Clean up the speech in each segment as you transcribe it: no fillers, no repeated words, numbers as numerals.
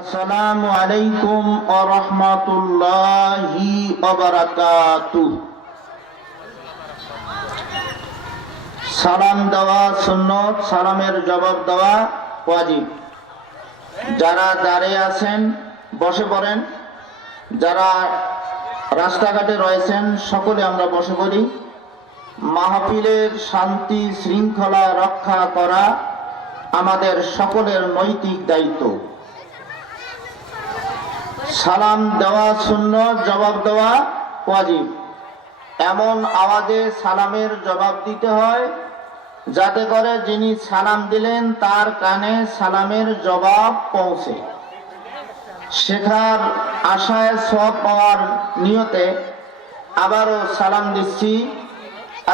আসসালামু আলাইকুম ওয়া রাহমাতুল্লাহি ওয়া বারাকাতুহু। সালাম দেওয়া সুন্নত, সালামের জবাব দেওয়া ওয়াজিব। যারা দাঁড়িয়ে আছেন বসে পড়েন, যারা রাস্তাঘাটে রয়েছেন সকলে আমরা বসে পড়ি। মাহফিলের শান্তি শৃঙ্খলা রক্ষা করা আমাদের সকলের নৈতিক দায়িত্ব। সালাম দেওয়া সুন্নত, জবাব দেওয়া ওয়াজিব। এমন আওয়াজে সালামের জবাব দিতে হয় যাতে করে যিনি সালাম দিলেন তার কানে সালামের জবাব পৌঁছে। শেখার আশায় সওয়াব পাওয়ার নিয়তে আবারও সালাম দিচ্ছি।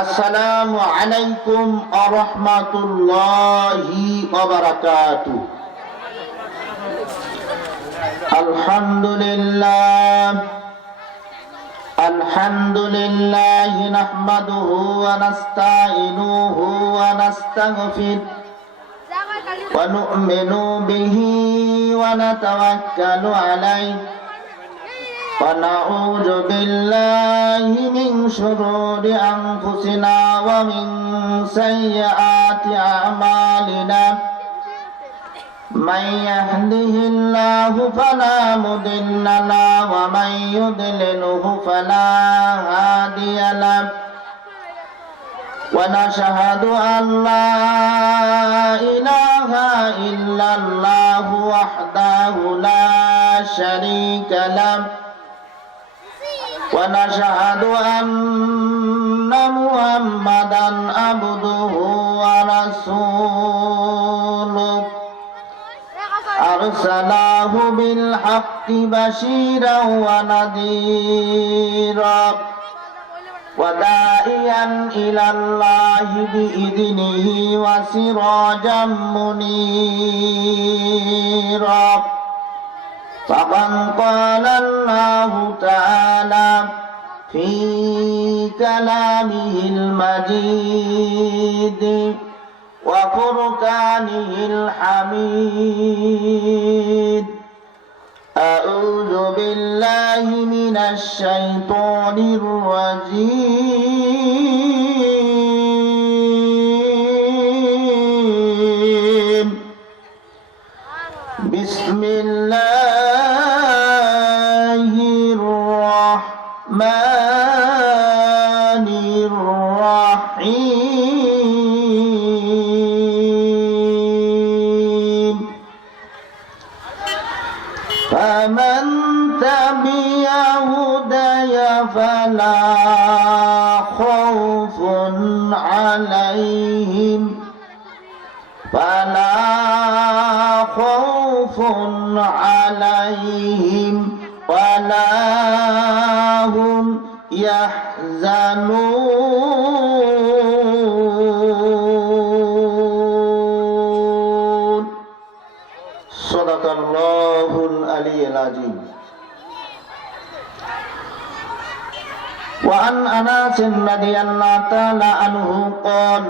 আসসালামু আলাইকুম ওয়া রাহমাতুল্লাহি ওয়া বারাকাতুহু। আলহামদুলিল্লাহ নাহমাদুহু ওয়া নাস্তাঈনুহু ওয়া নাস্তাগফিরুহু ওয়া নু'মিনু বিহি ওয়া নাতাওয়াক্কালু আলাইহি ওয়া নাউযু বিল্লাহি মিন শুরুরি আনফুসিনা ওয়া মিন সাইয়্যাতি আ'মালিনা। من يهده الله فلا مضل له ومن يضلله فلا هادي له ونشهد أن لا إله إلا الله وحده لا شريك له ونشهد أن محمدا عبده ورسوله أرسله بالحق بشيرا ونذيرا وداعيا إلى الله بإذنه وسراجا منيرا. فقد قال الله تعالى في كلامه المجيد وفرقانه الحميد: أعوذ بالله من الشيطان الرجيم. بسم الله الرحمن الرحيم. فمن تبع هداي فلا خوف عليهم ولا هم يحزنون. صدق الله العلي العظيم. وعن أنس رضي الله تعالى عنه قال: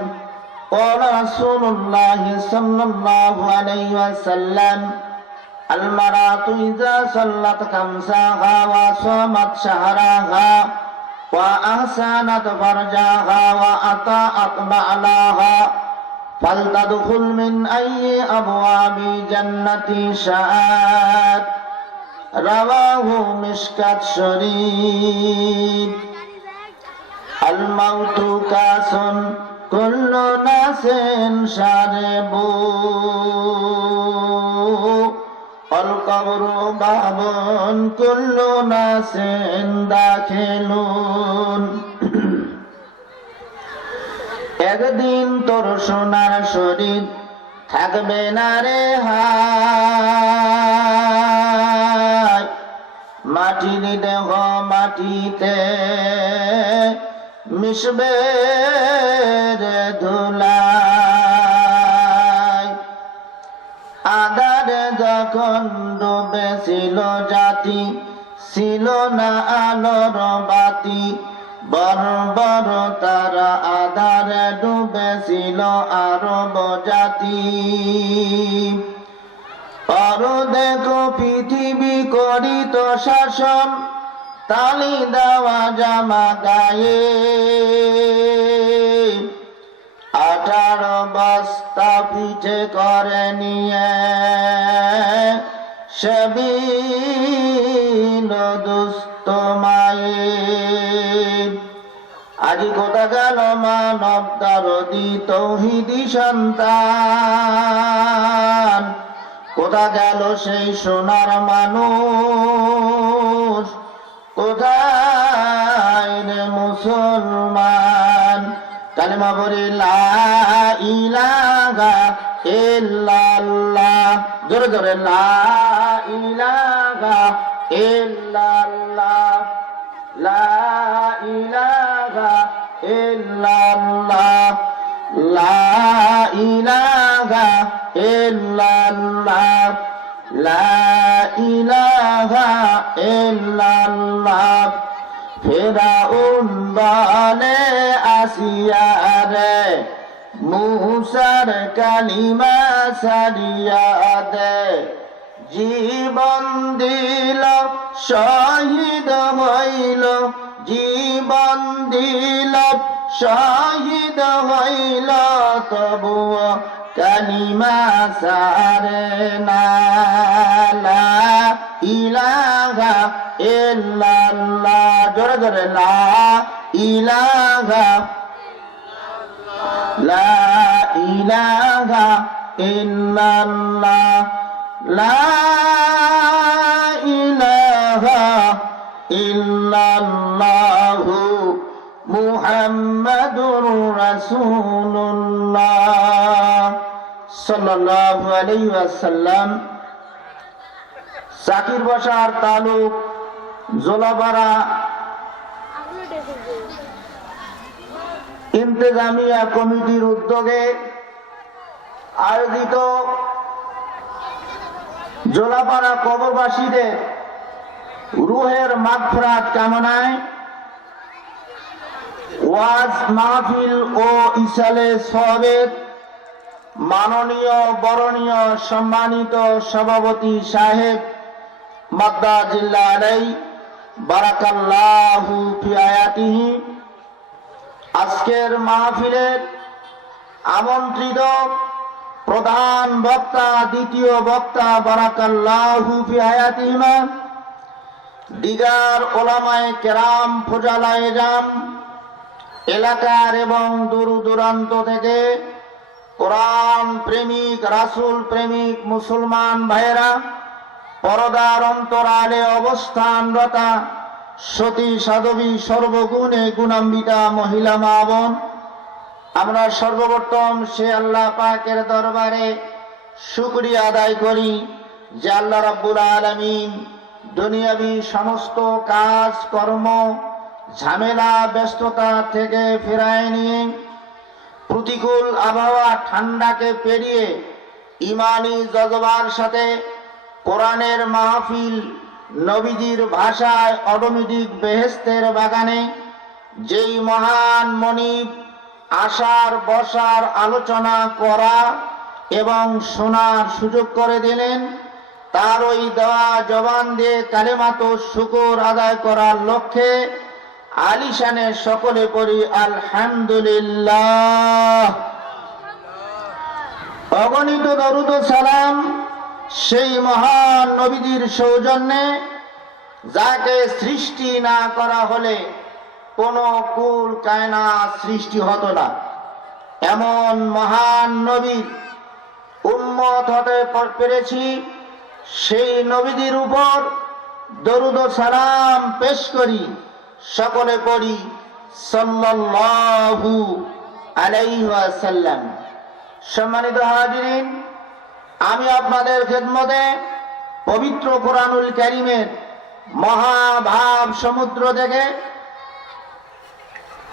قال رسول الله صلى الله عليه وسلم: المرأة إذا صلت خمسها وصامت شهرها وأحسنت فرجها وأطاعت بعلها فلتدخل من أي أبواب جنة شاءت. رواه مشكات شريف. الموت كاس كل ناس شاربوا والقبر باب كل ناس داخلون. একদিন তোর সোনার শরীর থাকবে না রে হায়, মাটির দেহ মাটিতে মিশবে রে ধুলায়। আধারে যখন ডুবেছিল জাতি, ছিল না আলোর বাতি, বড় বড় তারা আধারে ডুবেছিল আরব জাতি। করো দেখো পৃথিবী করিত শাসন, তালি দেওয়া জামা গায়ে 18 বস্তা পিঠে করে নিয়ে সেবিল দুস্থ মায়ের। আজি কোথা গেল মানব দরদি তৌহিদি সন্তান, কোথা গেল সেই সোনার মানুষ, কোথায় রে মুসলমান? কালেমা পড়ি লা ইলাহা ইল্লাল্লাহ, জোরে জোরে লা ইলাহা ইল্লাল্লাহ, লা ইলাহা ইল্লাল্লাহ, লা ইলাহা ইল্লাল্লাহ, লা ইলাহা ইল্লাল্লাহ। ফিরআউন বলে আসিয়া রে, মুসার কালিমা ছাড়িয়া দে। জীবন দিল শহীদ হইল, জীবন দিল শহীদ হইল, তবুও কালিমা ছাড়ে না। লা ইলাহা ইল্লাল্লাহ, জোরে জোরে লা ইলাহা, লা ইলাহা ইল্লাল্লাহ, লা ইলাহা ইল্লাল্লাহু মুহাম্মাদুর রাসূলুল্লাহ সাল্লাল্লাহু আলাইহি ওয়াসাল্লাম। জাকির বাসার তালুক জোলাপাড়া ইন্তেজামিয়া কমিটির উদ্যোগে আয়োজিত জোলাপাড়া কবরবাসীদের রুহের মাগফিরাত কামনায় ওয়াজ মাহফিল ও ইসালে সওয়াবের মাননীয় বরণীয় সম্মানিত সভাপতি সাহেব মাদ্দাজিল্লাহ আলাইহি বারাকাল্লাহু ফি আয়াতিহি, আজকের মাহফিলের আমন্ত্রিত প্রধান বক্তা, দ্বিতীয় বক্তা বারাকাল্লাহু ফি হায়াতিহিমা, দিগার ওলামায়ে কেরাম, ফুজালায়ে জাম, এলাকার এবং দূর দূরান্ত থেকে কোরআন প্রেমিক, রাসূল প্রেমিক মুসলমান ভাইয়েরা, পরদার অন্তরালে অবস্থানরতা সতী সাধবী সর্বগুণে গুণান্বিতা মহিলা মা বোন, আমরা সর্বপ্রথম সে আল্লাহ পাকের দরবারে শুকরিয়া আদায় করি যে আল্লাহ রাব্বুল আলামিন দুনিয়াবী সমস্ত কাজ কর্ম ঝামেলা ব্যস্ততা থেকে ফেরায় নিয়ে প্রতিকূল আবহাওয়া ঠান্ডাকে পেরিয়ে ইমানি জজবার সাথে কোরআনের মাহফিল, নবীজির ভাষায় অটোমেটিক বেহেশতের বাগানে যেই মহান মনিব আসার বসার আলোচনা করা এবং শোনার সুযোগ করে দিলেন, তার ওই দেওয়া জবান দিয়ে কালেমাতো শুকর আদায় করার লক্ষ্যে আলিশানে সকলে পড়ি আলহামদুলিল্লাহ। অগণিত দরুদ ও সালাম সেই মহান নবীজির সৌজন্যে, যাকে সৃষ্টি না করা হলে কোন কুল কায়নাত সৃষ্টি হতো না, এমন মহান নবীর উম্মত হতে পেরেছি। সেই নবীজির উপর দরুদ ও সালাম পেশ করি, সকলে পড়ি সাল্লাল্লাহু আলাইহি ওয়াসাল্লাম। সম্মানিত হাজিরিন, আমি আপনাদের খেদমতে পবিত্র কোরআনুল কারীমের মহাভাব সমুদ্র থেকে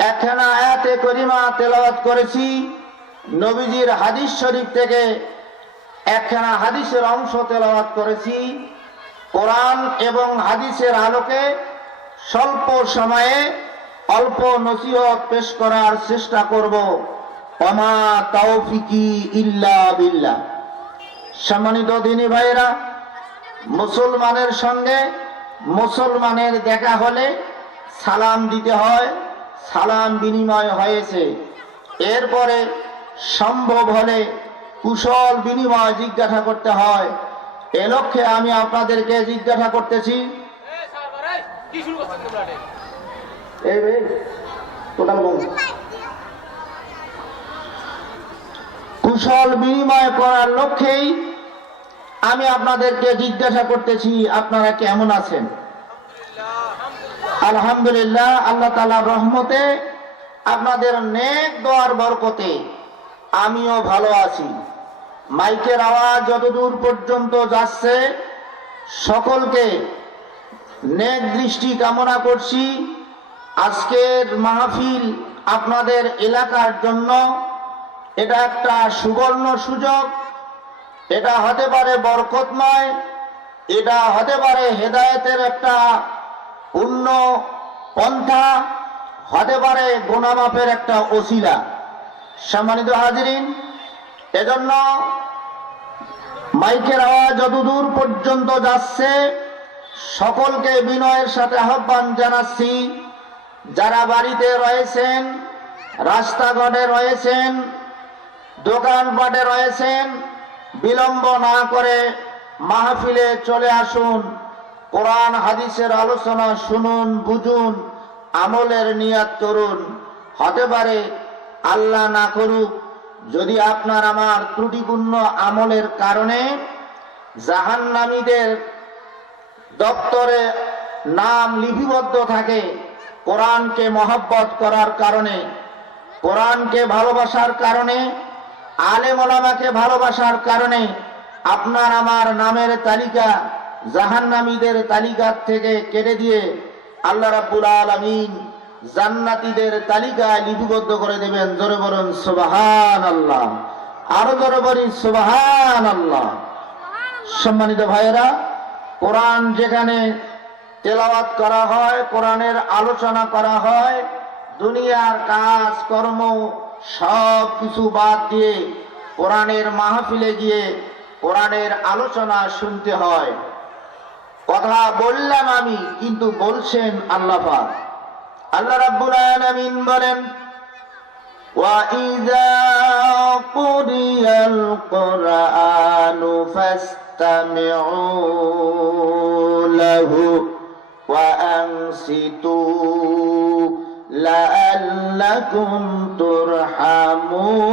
একখানা আয়াতে করিমা তেলাওয়াত করেছি। নবীজির হাদিস শরীফ থেকে একখানা হাদিসের অংশ তেলাওয়াত করেছি। কোরআন এবং হাদিসের আলোকে স্বল্প সময়ে অল্প নসিহত পেশ করার চেষ্টা করব। ওমা তাওফিকি ইল্লা বিল্লাহ। সম্মানিত দিনী ভাইরা, মুসলমানের সঙ্গে মুসলমানের দেখা হলে সালাম দিতে হয়, সালাম বিনিময় হয়েছে। এরপরে সম্ভব হলে কুশল বিনিময় জিজ্ঞাসা করতে হয়। এ লক্ষ্যে আমি আপনাদেরকে জিজ্ঞাসা করতেছি, কুশল বিনিময় করার লক্ষ্যেই আমি আপনাদেরকে জিজ্ঞাসা করতেছি, আপনারা কেমন আছেন? আলহামদুলিল্লাহ, আল্লাহ তাআলার রহমতে, আপনাদের নেক দোয়ার বরকতে আমিও ভালো আছি। মাইকের আওয়াজ যতদূর পর্যন্ত যাচ্ছে, সকলকে নেক দৃষ্টি কামনা করছি। আজকের মাহফিল আপনাদের এলাকার জন্য এটা একটা সুবর্ণ সুযোগ, এটা হতে পারে বরকতময়, এটা হতে পারে হেদায়েতের একটা পূর্ণ পন্থা, হতে পারে গুনাহ মাফের একটা ওসিলা। সম্মানিত হাজিরিন, এজন্য মাইকের আওয়াজ যতদূর পর্যন্ত যাচ্ছে, সকলকে বিনয়ের সাথে আহ্বান জানাচ্ছি, যারা বাড়িতে রয়েছেন, রাস্তাঘাটে রয়েছেন, দোকানপাটে রয়েছেন, বিলম্ব না করে মাহফিলে চলে আসুন। কোরআন হাদিসের আলোচনা শুনুন, বুঝুন, আমলের নিয়াত করুন। হতে পারে আল্লাহ না করুক, যদি আপনার আমার ত্রুটিপূর্ণ আমলের কারণে জাহান্নামীদের দপ্তরে নাম লিপিবদ্ধ থাকে, কোরআনকে মহব্বত করার কারণে, কোরআনকে ভালোবাসার কারণে, আলেম ওলামাকে ভালোবাসার কারণে আপনার আমার নামের তালিকা জাহান্নামীদের তালিকা থেকে কেটে দিয়ে আল্লাহ রাব্বুল আলামিন জান্নাতীদের তালিকায় লিপিবদ্ধ করে দেবেন। জোরে বলুন সুবহানাল্লাহ, আরো জোরে বলি সুবহানাল্লাহ। সম্মানিত ভাইয়েরা, কোরআন যেখানে তেলাওয়াত করা হয়, কোরআনের আলোচনা করা হয়, দুনিয়ার কাজ কর্ম সব কিছু বাদ দিয়ে কোরআনের মাহফিলে গিয়ে কোরআনের আলোচনা শুনতে হয়। কথা বললাম আমি, কিন্তু বলছেন আল্লাহ পাক। আল্লাহ রাব্বুল আলামিন বলেন, ওয়া ইযা কুরিয়াল কুরআনু ফাসতামিউ লাহু ওয়া আনসিতু লাআল্লাকুম তুরহামুন।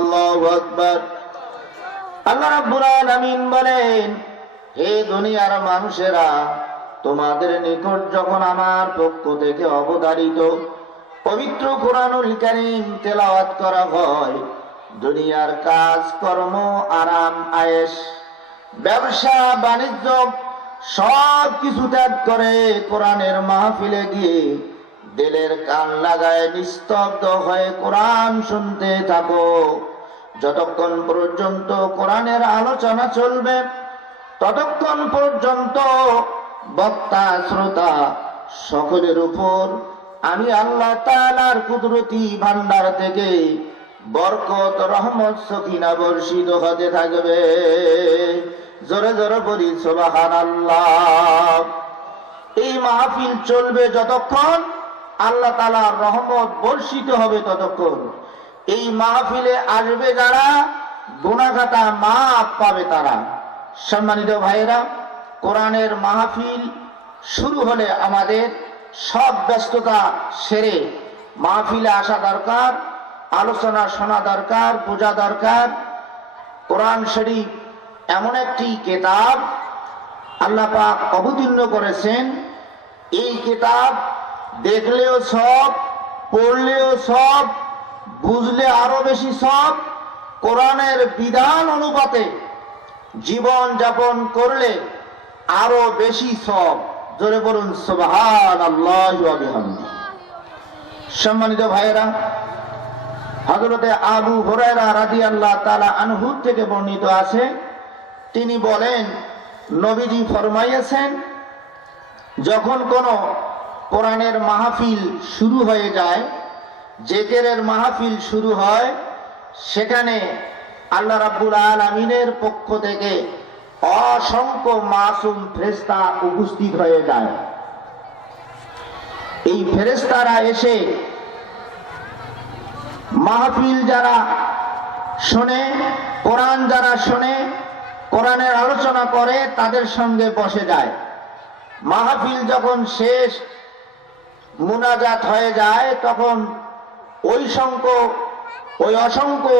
আল্লাহু আকবার। আল্লাহ রাব্বুল আলামিন বলেন, হে দুনিয়ার মানুষেরা, তোমাদের নিকট যখন আমার পক্ষ থেকে অবতারিত পবিত্র কোরআনুল কারীম তেলাওয়াত করা হয়, দুনিয়ার কাজ কর্ম, আরাম আয়েশ, ব্যবসা বাণিজ্য সব কিছু ত্যাগ করে কোরআনের মাহফিলে গিয়ে দিলের কান লাগায় নিস্তব্ধ হয়ে কোরআন শুনতে থাকো। যতক্ষণ পর্যন্ত কোরআনের আলোচনা চলবে, ততক্ষণ পর্যন্ত বক্তা শ্রোতা সকলের উপর আমি আল্লাহ তাআলার কুদরতি ভান্ডার থেকে বরকত, রহমত, সকিনা বর্ষিত হতে থাকবে। জোরে জোরে বলি সুবহানাল্লাহ। এই মাহফিল চলবে যতক্ষণ, আল্লাহ তাআলার রহমত বর্ষিত হবে ততক্ষণ। এই মাহফিলে আসবে যারা, গুনাহগাতা মাফ পাবে তারা। সম্মানিত ভাইয়েরা, কোরআনের মাহফিল শুরু হলে আমাদের সব ব্যস্ততা সেরে মাহফিলে আসা দরকার, আলোচনা শোনা দরকার, বোঝা দরকার। কোরআন শরীফ এমন একটি কিতাব আল্লাহ পাক অবতীর্ণ করেছেন, এই কিতাব দেখলেও সব, পড়লেও সব, বুঝলে আরো বেশি সব। কোরআনের বিধান অনুপাতে জীবন যাপন করলে আরো বেশি সব। জোরে বলুন সুবহানাল্লাহি ওয়া বিহামদিহি। সম্মানিত ভাইয়েরা, হযরতে আবু হুরায়রা রাদিয়াল্লাহু তাআলা আনহু থেকে বর্ণিত আছে, তিনি বলেন, নবীজি ফরমাইয়াছেন, যখন কোন কোরআনের মাহফিল শুরু হয়ে যায়, জিকিরের মাহফিল শুরু হয়, সেখানে আল্লাহ রাব্বুল আলামিনের পক্ষ থেকে অসংখ্য মাসুম ফেরেশতা উপস্থিত হয়ে যায়। এই ফেরেশতারা এসে মাহফিল যারা শোনে, কোরআন যারা শোনে, কোরআনের আলোচনা করে, তাদের সঙ্গে বসে যায়। মাহফিল যখন শেষ, মুনাজাত হয়ে যায়, তখন ওই অসংখ্য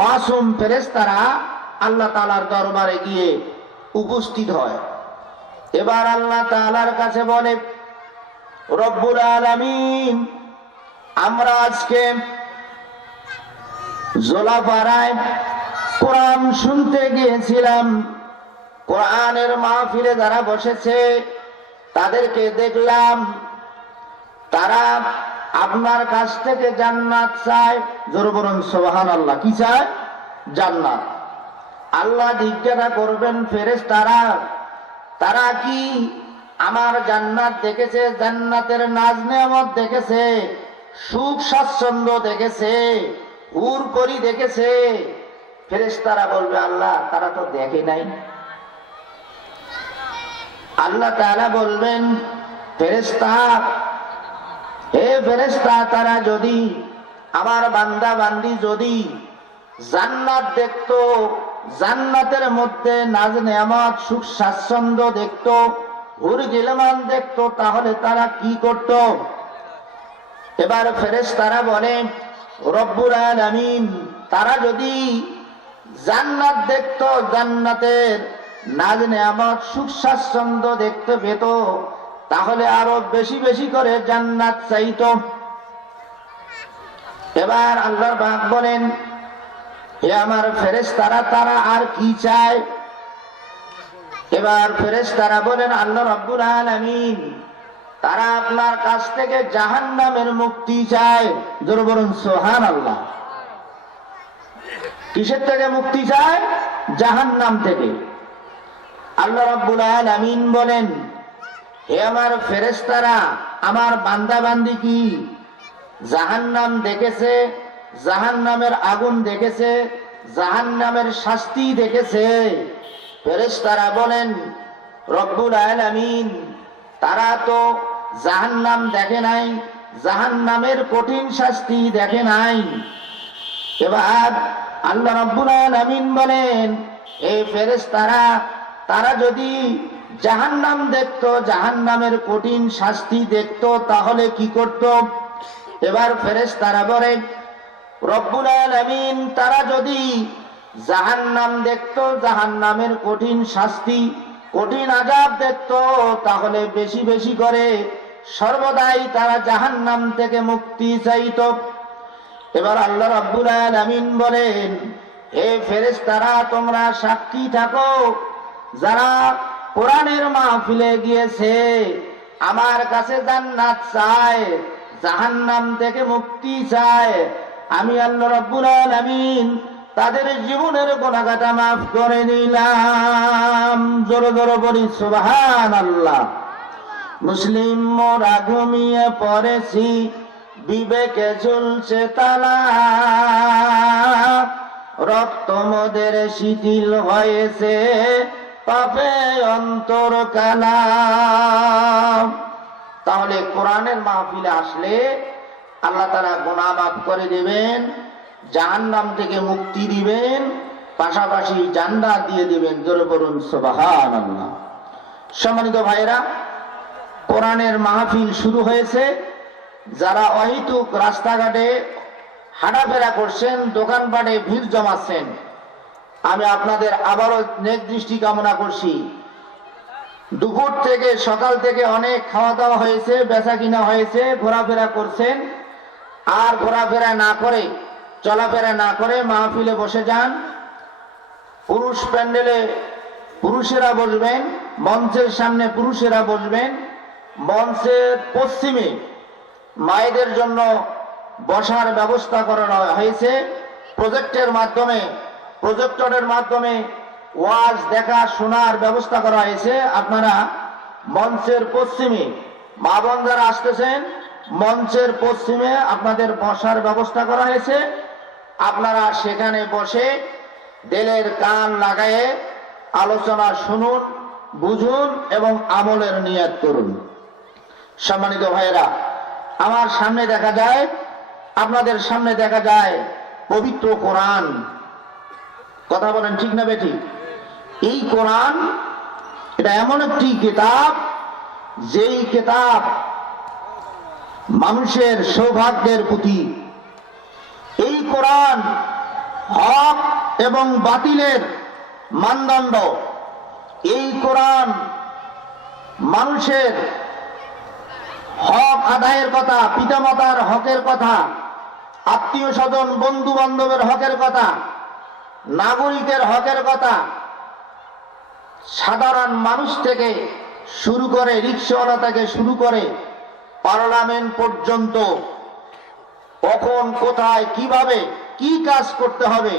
মাসুম ফেরেশতারা আল্লাহ তাআলার দরবারে গিয়ে উপস্থিত হয়। এবার আল্লাহ তাআলার কাছে বলে, রব্বুল আলামিন, আমরা আজকে জোলাপাড়ায় কোরআন শুনতে গিয়েছিলাম। কোরআনের মাহফিলে যারা বসেছে তাদেরকে দেখলাম, তারা আপনার কাছ থেকে জান্নাত চায়। জোরে বলুন সুবহানাল্লাহ। কি চায়? জান্নাত। আল্লাহ জিজ্ঞাসা করবেন ফেরেশতারা, তারা কি আমার জান্নাত দেখেছে, জান্নাতের নাজ নেয়ামত দেখেছে, সুখ স্বাচ্ছন্দ্য দেখেছে, হুর পরি দেখেছে? ফেরেশতারা বলবে, আল্লাহ তারা তো দেখে নাই। আল্লাহ তাআলা বলবেন, ফেরেশতা, হে ফেরেশতা, তারা যদি, আমার বান্দা বান্দি যদি জান্নাত দেখতো, জান্নাতের মধ্যে নাজ নেয়ামত, সুখ স্বাচ্ছন্দ্য দেখতো, হুর গিলমান দেখতো, তাহলে তারা কি করত? এবার ফেরেশতারা বলে, রব্বুল আলামিন, তারা যদি জান্নাত দেখতো, জান্নাতের নাজ নেয়ামত, সুখ স্বাচ্ছন্দ্য দেখতে পেত, তাহলে আরো বেশি বেশি করে জান্নাত চাইতো। এবার আল্লাহর পাক বলেন, হে আমার ফেরেশতারা, তারা আর কি চায়? এবার ফেরেশতারা বলেন, আল্লাহ রাব্বুল আলামিন, তারা আপনার কাছ থেকে জাহান্নামের মুক্তি চায়। জোরে বলুন সুবহানাল্লাহ। কিসের থেকে মুক্তি চায়? জাহান্নাম থেকে। আল্লাহ রাব্বুল আলামিন বলেন, হে আমার ফেরেশতারা, আমার বান্দা বান্দি কি জাহান্নাম দেখেছে, জাহান্নামের আগুন দেখেছে, জাহান্নামের শাস্তি দেখেছে? ফেরেশতারা বলেন, রব্বুল আলামিন, তারা তো জাহান্নাম দেখে নাই, জাহান্নামের কঠিন শাস্তি দেখে নাই। এবার আল্লাহ রাব্বুল আলামিন বলেন, এই ফেরেশতারা, তারা যদি জাহান্নাম দেখতো, জাহান্নামের কঠিন শাস্তি দেখতো, তাহলে কি করত? এবার ফেরেশতারা বলে, রব্বুল আলামিন, তারা যদি জাহান্নাম দেখতো, জাহান্নামের কঠিন শাস্তি, কঠিন আযাব দেখতো, তাহলে বেশি বেশি করে সর্বদাই তারা জাহান্নাম থেকে মুক্তি চাইতো। এবার আল্লাহ রাব্বুল আলামিন বলেন, হে ফেরেশতারা, তোমরা সাক্ষী থাকো, যারা কোরআনের মাহফিলে গিয়েছে, আমার কাছে জান্নাত চায়, জাহান্নাম থেকে মুক্তি চায়, আমি আল্লাহ রাব্বুল আলামিন তাদের জীবনের গুনাহগাটা মাফ করে দিলাম। জোরে জোরে বলি সুবহানাল্লাহ। মুসলিম মোরা ঘুমিয়ে পড়েছি, বিবেকে ঝুলছে তালা, রক্ত মোদের শিথিল হয়েছে, পাপে অন্তর কালা। তাহলে কোরআনের মাহফিলে আসলে আল্লাহ তাআলা গুনাহ মাফ করে দিবেন, জাহান্নাম থেকে মুক্তি দিবেন, পাশাপাশি জান্নাত দিয়ে দিবেন। জোরে বলুন সুবহানাল্লাহ। সম্মানিত ভাইরা, কোরআনের মাহফিল শুরু হয়েছে। যারা অহেতুক রাস্তাঘাটে হাঁটাফেরা করছেন, দোকানপাটে ভিড় জমাচ্ছেন, আমি আপনাদের আবারও নেক দৃষ্টি কামনা করছি। দুপুর থেকে, সকাল থেকে অনেক খাওয়া দাওয়া হয়েছে, বেচা কিনা হয়েছে, ঘোরাফেরা করছেন। আর ঘোরাফেরা না করে, চলাফেরা না করে মাহফিলে বসে যান। পুরুষ প্যান্ডেলে পুরুষেরা বসবেন, মঞ্চের সামনে পুরুষেরা বসবেন। মঞ্চের পশ্চিমে মায়েদের জন্য বসার ব্যবস্থা করা হয়েছে। প্রজেক্টরের মাধ্যমে ওয়াজ দেখা শোনার ব্যবস্থা করা হয়েছে। আপনারা মঞ্চের পশ্চিমে, মা বোন যারা আসতেছেন, মঞ্চের পশ্চিমে আপনাদের বসার ব্যবস্থা করা হয়েছে। আপনারা সেখানে বসে দিলের কান লাগায়ে আলোচনা শুনুন, বুঝুন এবং আমলের নিয়ত করুন। সম্মানিত ভাইয়েরা, আমার সামনে দেখা যায়, আপনাদের সামনে দেখা যায় পবিত্র কোরআন। কথা বলেন ঠিক না বেঠিক? এই কোরআন এটা এমন একটি কিতাব, যেই কিতাব মানুষের সৌভাগ্যের প্রতীক। এই কোরআন হক এবং বাতিলের মানদণ্ড। এই কোরআন মানুষের হক আদায়ের কথা, পিতামাতার হকের কথা, আত্মীয় স্বজন বন্ধু বান্ধবের হকের কথা, নাগরিকের হকের কথা, সাধারণ মানুষ থেকে শুরু করে রিকশাওয়ালা থেকে শুরু করে পার্লামেন্ট পর্যন্ত কখন কোথায় কিভাবে কি কাজ করতে হবে,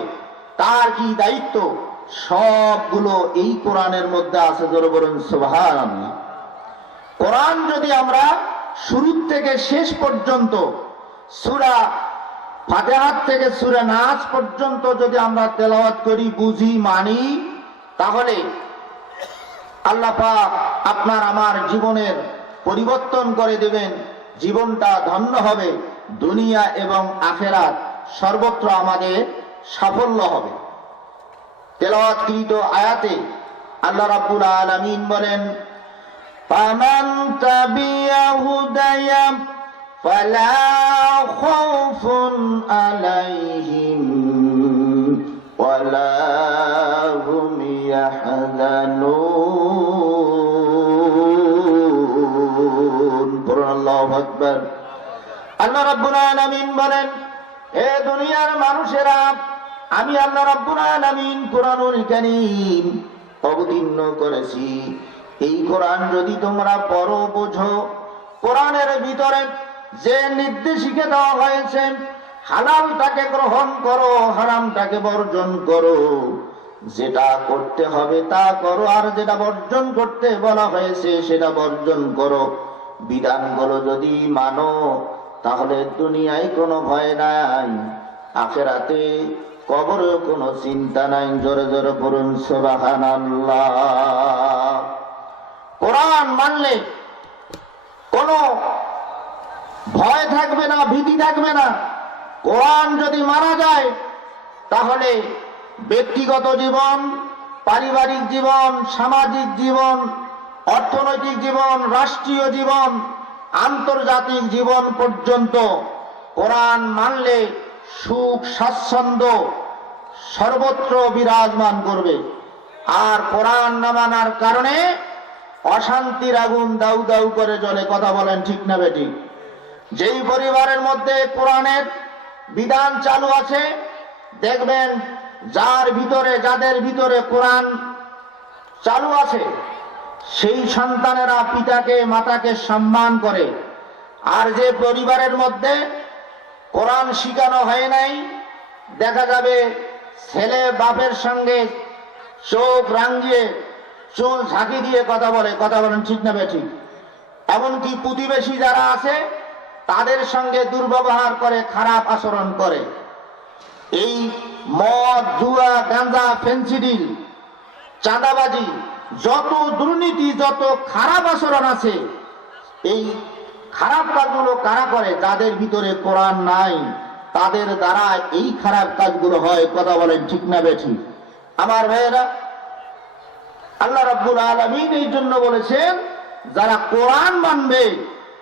তার কি দায়িত্ব, সবগুলো এই কোরআনের মধ্যে আছে। জোরে বলুন সুবহানাল্লাহ। কোরআন যদি আমরা শুরু থেকে শেষ পর্যন্ত সূরা ফাতিহা থেকে সূরা নাস পর্যন্ত যদি আমরা তেলাওয়াত করি, বুঝি, মানি, তাহলে আল্লাহ পাক আপনার আমার জীবনের পরিবর্তন করে দেবেন। জীবনটা ধন্য হবে, দুনিয়া এবং আখিরাত সর্বত্র আমাদের সাফল্য হবে। তেলাওয়াতকৃত আয়াতে আল্লাহ রাব্বুল আলামিন বলেন, ফামান তাবিয়া হুদায়া ফালা খাউফুন আলাইহিম ওয়ালা হুম ইয়াহজানুন। আল্লাহু আকবার। আল্লাহ রাব্বুল আলামিন বলেন, হে দুনিয়ার মানুষেরা, আমি আল্লাহ রাব্বুল আলামিন কোরআনুল কারীম অবতীর্ণ করেছি। এই কোরআন যদি তোমরা পড়ো, বোঝো, কোরআনের ভিতরে যে নির্দেশিকা দেওয়া হয়েছে, হালালটাকে গ্রহণ করো, হারামটাকে বর্জন করো, যেটা করতে হবে তা করো, আর যেটা বর্জন করতে বলা হয়েছে সেটা বর্জন করো। বিধানগুলো যদি মানো, তাহলে দুনিয়ায় কোনো ভয় নাই, আখিরাতে কবরেও কোনো চিন্তা নাই। জোরে জোরে পড়ুন সুবহানাল্লাহ। কোরআন মানলে কোনো ভয় থাকবে না, ভীতি থাকবে না। কোরআন যদি মারা যায়, তাহলে ব্যক্তিগত জীবন, পারিবারিক জীবন, সামাজিক জীবন, অর্থনৈতিক জীবন, রাষ্ট্রীয় জীবন, আন্তর্জাতিক জীবন পর্যন্ত কোরআন মানলে সুখ স্বাচ্ছন্দ্য সর্বত্র বিরাজমান করবে। আর কোরআন না মানার কারণে অশান্তির আগুন দাউ দাউ করে জ্বলে। কথা বলেন ঠিক না বেঠিক? যেই পরিবারের মধ্যে কোরআনের বিধান চালু আছে, দেখবেন যাদের ভিতরে কোরআন চালু আছে, সেই সন্তানেরা পিতাকে মাতাকে সম্মান করে। আর যে পরিবারের মধ্যে কোরআন শিখানো হয় নাই, দেখা যাবে ছেলে বাপের সঙ্গে চোখ রাঙিয়ে চুল ঝাঁকি দিয়ে কথা বলে। কথা বলেন ঠিক না বেঠিক? এমনকি প্রতিবেশী যারা আছে তাদের সঙ্গে দুর্ব্যবহার করে, খারাপ আচরণ করে। এই মদ, জুয়া, গাঁজা, ফেন্সিডিল, চাঁদাবাজি, যত দুর্নীতি, যত খারাপ আচরণ আছে, এই খারাপ কাজগুলো কারা করে? যাদের ভিতরে কোরআন নাই, তাদের দ্বারা এই খারাপ কাজগুলো হয়। কথা বলেন ঠিক না বেঠিক? আমার ভাইয়েরা, আল্লাহ রাব্বুল আলামিন এই জন্য বলেছেন, যারা কোরআন মানবে,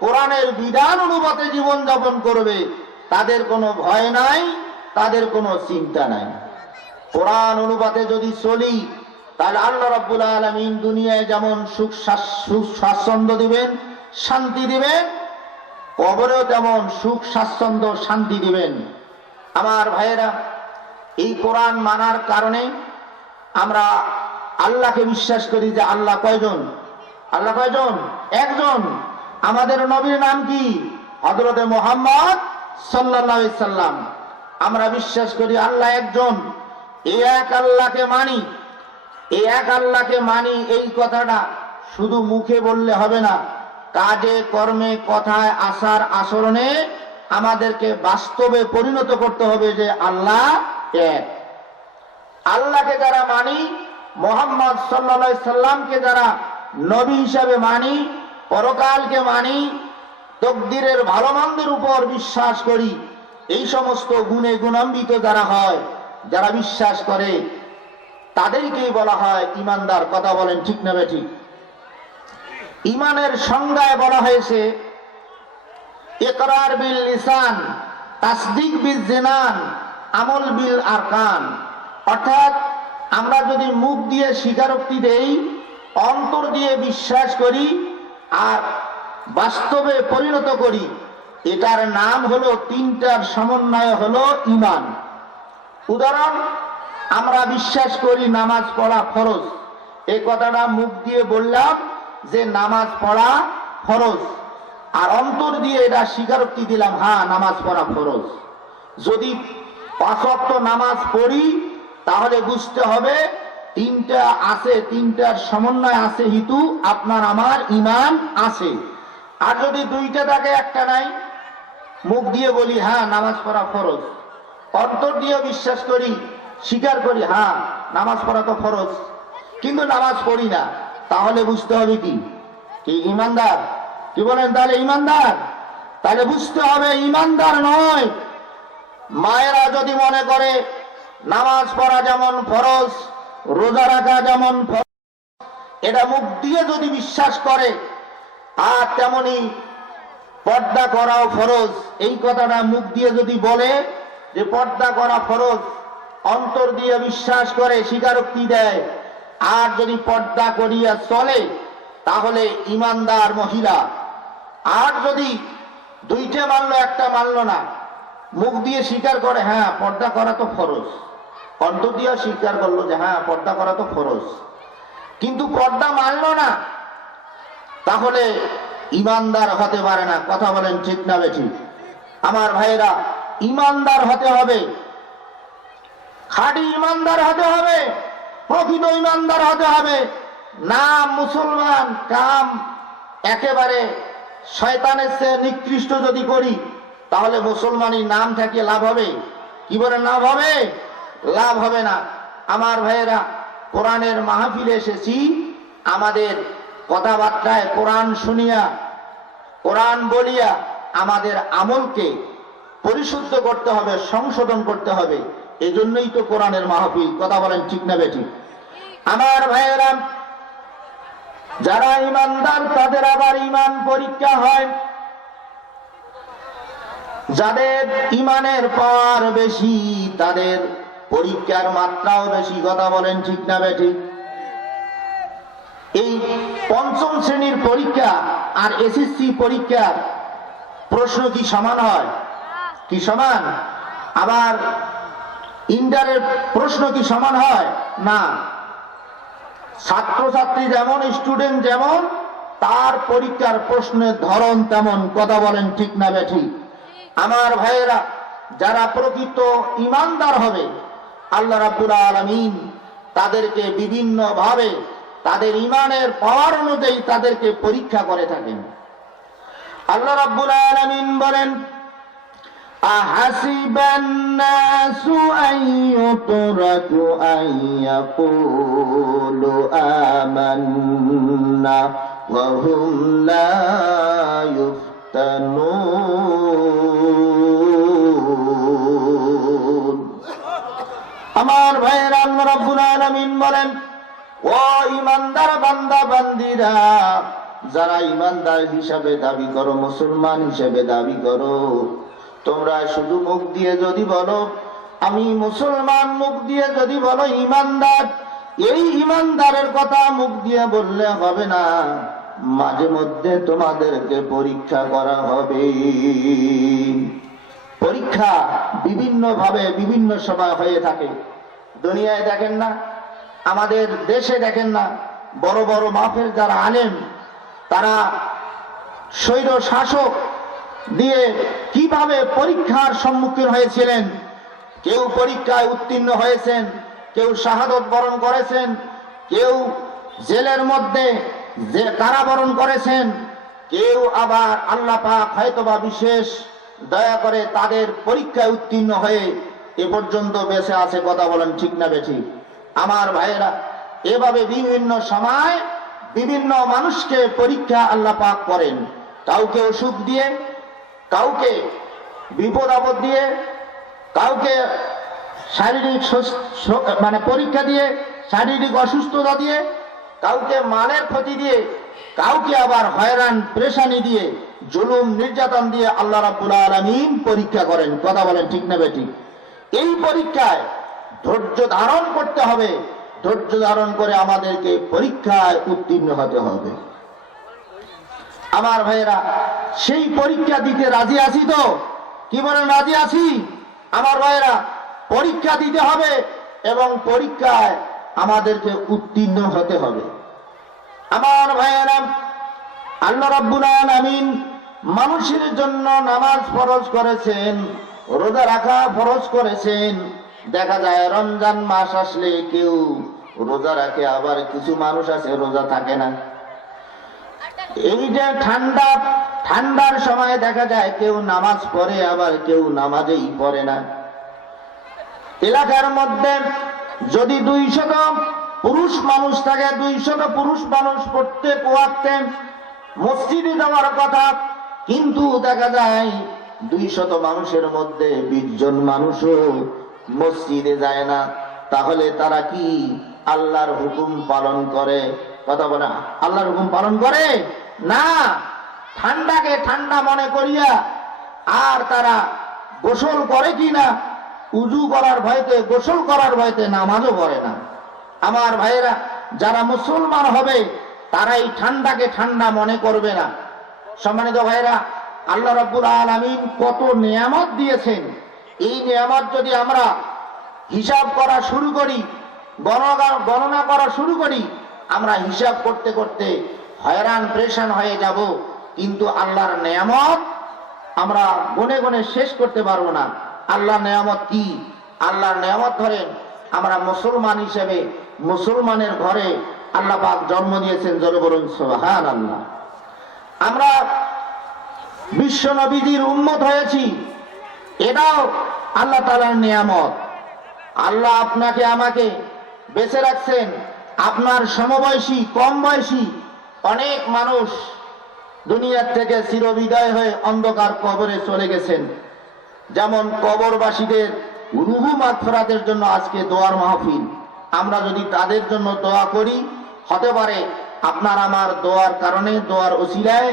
কোরআনের বিধান অনুপাতে জীবন যাপন করবে, তাদের কোনো ভয় নাই, তাদের কোনো চিন্তা নাই। কোরআন অনুপাতে যদি চলি, তাহলে আল্লাহ রাব্বুল আলামিন দুনিয়ায় যেমন সুখ স্বাচ্ছন্দ্য দিবেন, শান্তি দিবেন, কবরেও তেমন সুখ স্বাচ্ছন্দ্য শান্তি দিবেন। আমার ভাইয়েরা, এই কোরআন মানার কারণে আমরা আল্লাহকে বিশ্বাস করি যে আল্লাহ কয়জন? আল্লাহ কয়জন? একজন। আমাদের নবীর নাম কি? হযরতে মুহাম্মদ সাল্লাল্লাহু আলাইহি সাল্লাম। আমরা বিশ্বাস করি আল্লাহ একজন। এই এক আল্লাহকে মানি, এই এক আল্লাহকে মানি, এই কথাটা শুধু মুখে বললে হবে না, কাজে কর্মে কথায় আচার আচরণে আমাদেরকে বাস্তবে পরিণত করতে হবে যে আল্লাহ এক। আল্লাহকে যারা মানি, মুহাম্মদ সাল্লাল্লাহু আলাইহি সাল্লামকে যারা নবী হিসাবে মানি, পরকালকে মানি, তকদিরের ভালো মন্দের উপর বিশ্বাস করি, এই সমস্ত গুণে গুণান্বিত যারা হয়, যারা বিশ্বাস করে, তাদেরকেই বলা হয় ঈমানদার। কথা বলেন ঠিক না বেঠিক? ঈমানের সংজ্ঞায় বলা হয়েছে ইকরার বিল লিসান, তাসদিক বিল জিনান, আমল বিল আরকান। অর্থাৎ আমরা যদি মুখ দিয়ে স্বীকারোক্তি দেই, অন্তর দিয়ে বিশ্বাস করি আর বাস্তবে পরিণত করি, এটার নাম হলো, তিনটার সমন্বয় হলো ঈমান। উদাহরণ, আমরা বিশ্বাস করি নামাজ পড়া ফরজ, এই কথাটা মুখ দিয়ে বললাম যে নামাজ পড়া ফরজ, আর অন্তর দিয়ে এটা স্বীকারোক্তি দিলাম, হ্যাঁ নামাজ পড়া ফরজ। যদি 5 ওয়াক্ত নামাজ পড়ি তাহলে বুঝতে হবে তিনটা আছে, তিনটার সমন্বয় আছে, হিতু আপনার আমার ঈমান আছে। আর যদি দুইটা থাকে একটা নাই, মুখ দিয়ে বলি হ্যাঁ নামাজ পড়া ফরজ, অন্তর দিয়ে বিশ্বাস করি, স্বীকার করি হ্যাঁ নামাজ পড়া তো ফরজ, কিন্তু নামাজ পড়ি না, তাহলে বুঝতে হবে কি কি ঈমানদার? কি বলেন? তাহলে ঈমানদার? তাহলে বুঝতে হবে ঈমানদার নয়। মায়েরা যদি মনে করে নামাজ পড়া যেমন ফরজ, রোজা রাখা যেমন ফরজ, এটা মুখ দিয়ে যদি বিশ্বাস করে, আর তেমনি পর্দা করাও ফরজ, এই কথাটা মুখ দিয়ে যদি বলে যে পর্দা করা ফরজ, অন্তর দিয়ে বিশ্বাস করে, স্বীকারোক্তি দেয়, আর যদি পর্দা করিয়া চলে, তাহলে ঈমানদার মহিলা। আর যদি দুইটা মানলো, একটা মানলো না, মুখ দিয়ে স্বীকার করে হ্যাঁ পর্দা করা তো ফরজ, অন্তর দিয়ে স্বীকার করলো যে হ্যাঁ পর্দা করা তো ফরজ, কিন্তু পর্দা মানলো না, তাহলে ঈমানদার হতে পারে না। কথা বলেন ঠিক না বেঠিক? আমার ভাইয়েরা, ঈমানদার হতে হবে, খাঁটি ঈমানদার হতে হবে, প্রকৃত ঈমানদার হতে হবে। নাম মুসলমান, কাম একেবারে শয়তানের চেয়ে নিকৃষ্ট যদি করি, তাহলে মুসলমানই নাম থেকে লাভ হবে? কি বলে লাভ হবে? লাভ হবে না। আমার ভাইয়েরা, কোরআনের মাহফিলে এসেছি, আমাদের কথাবার্তায় কোরআন শুনিয়া, কোরআন বলিয়া আমাদের আমলকে পরিশুদ্ধ করতে হবে, সংশোধন করতে হবে। এজন্যই তো কোরআনের মাহফিল। কথা বলেন ঠিক না বেঠিক? আমার ভাইয়েরা, যারা ঈমানদার তাদের আবার ঈমান পরীক্ষা হয়। যাদের ঈমানের পাওয়ার বেশি তাদের পরীক্ষার মাত্রাও বেশি। কথা বলেন ঠিক না বেঠিক? এই 5ম শ্রেণীর পরীক্ষা আর এসএসসি পরীক্ষার প্রশ্ন কি সমান হয়? কি সমান? আবার ইন্টারের প্রশ্ন কি সমান হয়? না। ছাত্রছাত্রী যেমন, স্টুডেন্ট যেমন, তার পরীক্ষার প্রশ্নের ধরন তেমন। কথা বলেন ঠিক না বেঠিক? আমার ভাইয়েরা, যারা প্রকৃত ঈমানদার হবে, আল্লাহ রাব্বুল আলামিন তাদেরকে বিভিন্ন ভাবে তাদের ঈমানের পাওয়ার অনুযায়ী তাদেরকে পরীক্ষা করে থাকেন। আল্লাহ রাব্বুল আলামিন বলেন, আহাসিবান নাসু আন ইউতরাকু আন ইয়াকুলু আমান্না ওয়া হুম লা ইফতানুন। আমার ভাইয়েরা, আল্লাহ রাব্বুল আলামিন বলেন, ও ঈমানদার বান্দা বান্দিরা, যারা ঈমানদার হিসাবে দাবি করো, মুসলমান হিসাবে দাবি করো, তোমরা শুধু মুখ দিয়ে যদি বলো আমি মুসলমান, মুখ দিয়ে যদি বলো ঈমানদার, এই ঈমানদারের কথা মুখ দিয়ে বললে হবে না, মাঝে মধ্যে তোমাদেরকে পরীক্ষা করা হবে। পরীক্ষা বিভিন্ন ভাবে বিভিন্ন সময় হয়ে থাকে। দুনিয়ায় দেখেন না, আমাদের দেশে দেখেন না, বড় বড় মাফের যারা আলেম, তারা স্বৈর শাসক দিয়ে কিভাবে পরীক্ষার সম্মুখীন হয়েছিলেন। কেউ পরীক্ষায় উত্তীর্ণ হয়েছেন, কেউ শাহাদত বরণ করেছেন, কেউ জেলের মধ্যে কারাবরণ করেছেন, কেউ আবার আল্লাহ পাক হয়তোবা বিশেষ দয়া করে তাদের পরীক্ষায় উত্তীর্ণ হয়ে এ পর্যন্ত বেঁচে আছে। কথা বলেন ঠিক না বেঠিক? আমার ভাইয়েরা, এভাবে বিভিন্ন সময় বিভিন্ন মানুষকে পরীক্ষা আল্লাহ পাক করেন। কাউকে অসুখ দিয়ে, কাউকে বিপদ আপদ দিয়ে, কাউকে শারীরিক পরীক্ষা দিয়ে, শারীরিক অসুস্থতা দিয়ে, কাউকে মালের ক্ষতি দিয়ে, কাউকে আবার হয়রান পেরেশানি দিয়ে, জুলুম নির্যাতন দিয়ে আল্লাহ রাব্বুল আলামিন পরীক্ষা করেন। কথা বলেন ঠিক না বেঠিক? এই পরীক্ষায় ধৈর্য ধারণ করতে হবে। ধৈর্য ধারণ করে আমাদেরকে পরীক্ষায় উত্তীর্ণ হতে হবে। আমার ভাইয়েরা, সেই পরীক্ষা দিতে রাজি আছি তো? কি বলেন, রাজি আছি? আমার ভাইয়েরা, পরীক্ষা দিতে হবে এবং পরীক্ষায় আমাদেরকে উত্তীর্ণ হতে হবে। আমার ভাইয়েরা, আল্লাহ রাব্বুল আলামিন মানুষের জন্য নামাজ ফরজ করেছেন, রোজা রাখা ফরজ করেছেন। দেখা যায় রমজান মাস আসলে কেউ রোজা রাখে, আবার কিছু মানুষ আছে রোজা থাকে না। এই যে ঠান্ডার সময় দেখা যায় কেউ নামাজ পড়ে, আবার কেউ নামাজেই পড়ে না। এলাকার মধ্যে যদি 200 পুরুষ মানুষ থাকে, 200 পুরুষ মানুষ প্রত্যেক ওয়াক্তে মসজিদে যাওয়ার কথা, কিন্তু দেখা যায় 200 মানুষের মধ্যে 20 জন মানুষও মসজিদে যায় না। তাহলে তারা কি আল্লাহর হুকুম পালন করে? কথা বলে, আল্লাহর হুকুম পালন করে না। ঠান্ডাকে ঠান্ডা মনে করিয়া আর তারা গোসল করে কিনা, উজু করার ভয়তে, গোসল করার ভয়তে নামাজও পড়ে না। আমার ভাইয়েরা, যারা মুসলমান হবে তারা এই ঠান্ডাকে ঠান্ডা মনে করবে না। সম্মানিত ভাইয়েরা, আল্লাহ রাব্বুল আলামিন কত নিয়ামত দিয়েছেন। এই নিয়ামত যদি আমরা হিসাব করা শুরু করি, গণনা করা শুরু করি, আমরা হিসাব করতে করতে হয়রান পেরেশান হয়ে যাব। কিন্তু আল্লাহর নিয়ামত আমরা গুনে গুনে শেষ করতে পারবো না। আল্লাহর নিয়ামত কি? আল্লাহর নিয়ামত ধরেন, আমরা মুসলমান হিসেবে মুসলমানের ঘরে আল্লাহ পাক জন্ম দিয়েছেন। জোরে বলুন সুবহানাল্লাহ। আমরা বিশ্ব নবীজির উম্মত হয়েছি, এটাও আল্লাহ তাআলার নিয়ামত। আল্লাহ আপনাকে আমাকে বেঁচে রাখছেন। আপনার সমবয়সী, কম বয়সী অনেক মানুষ দুনিয়ার থেকে চিরবিদায় হয়ে অন্ধকার কবরে চলে গেছেন। যেমন কবরবাসীদের রুহু মাগফিরাতের জন্য আজকে দোয়ার মাহফিল। আমরা যদি তাদের জন্য দোয়া করি, হতে পারে আপনার আমার দোয়ার কারণে, দোয়ার ওসিলায়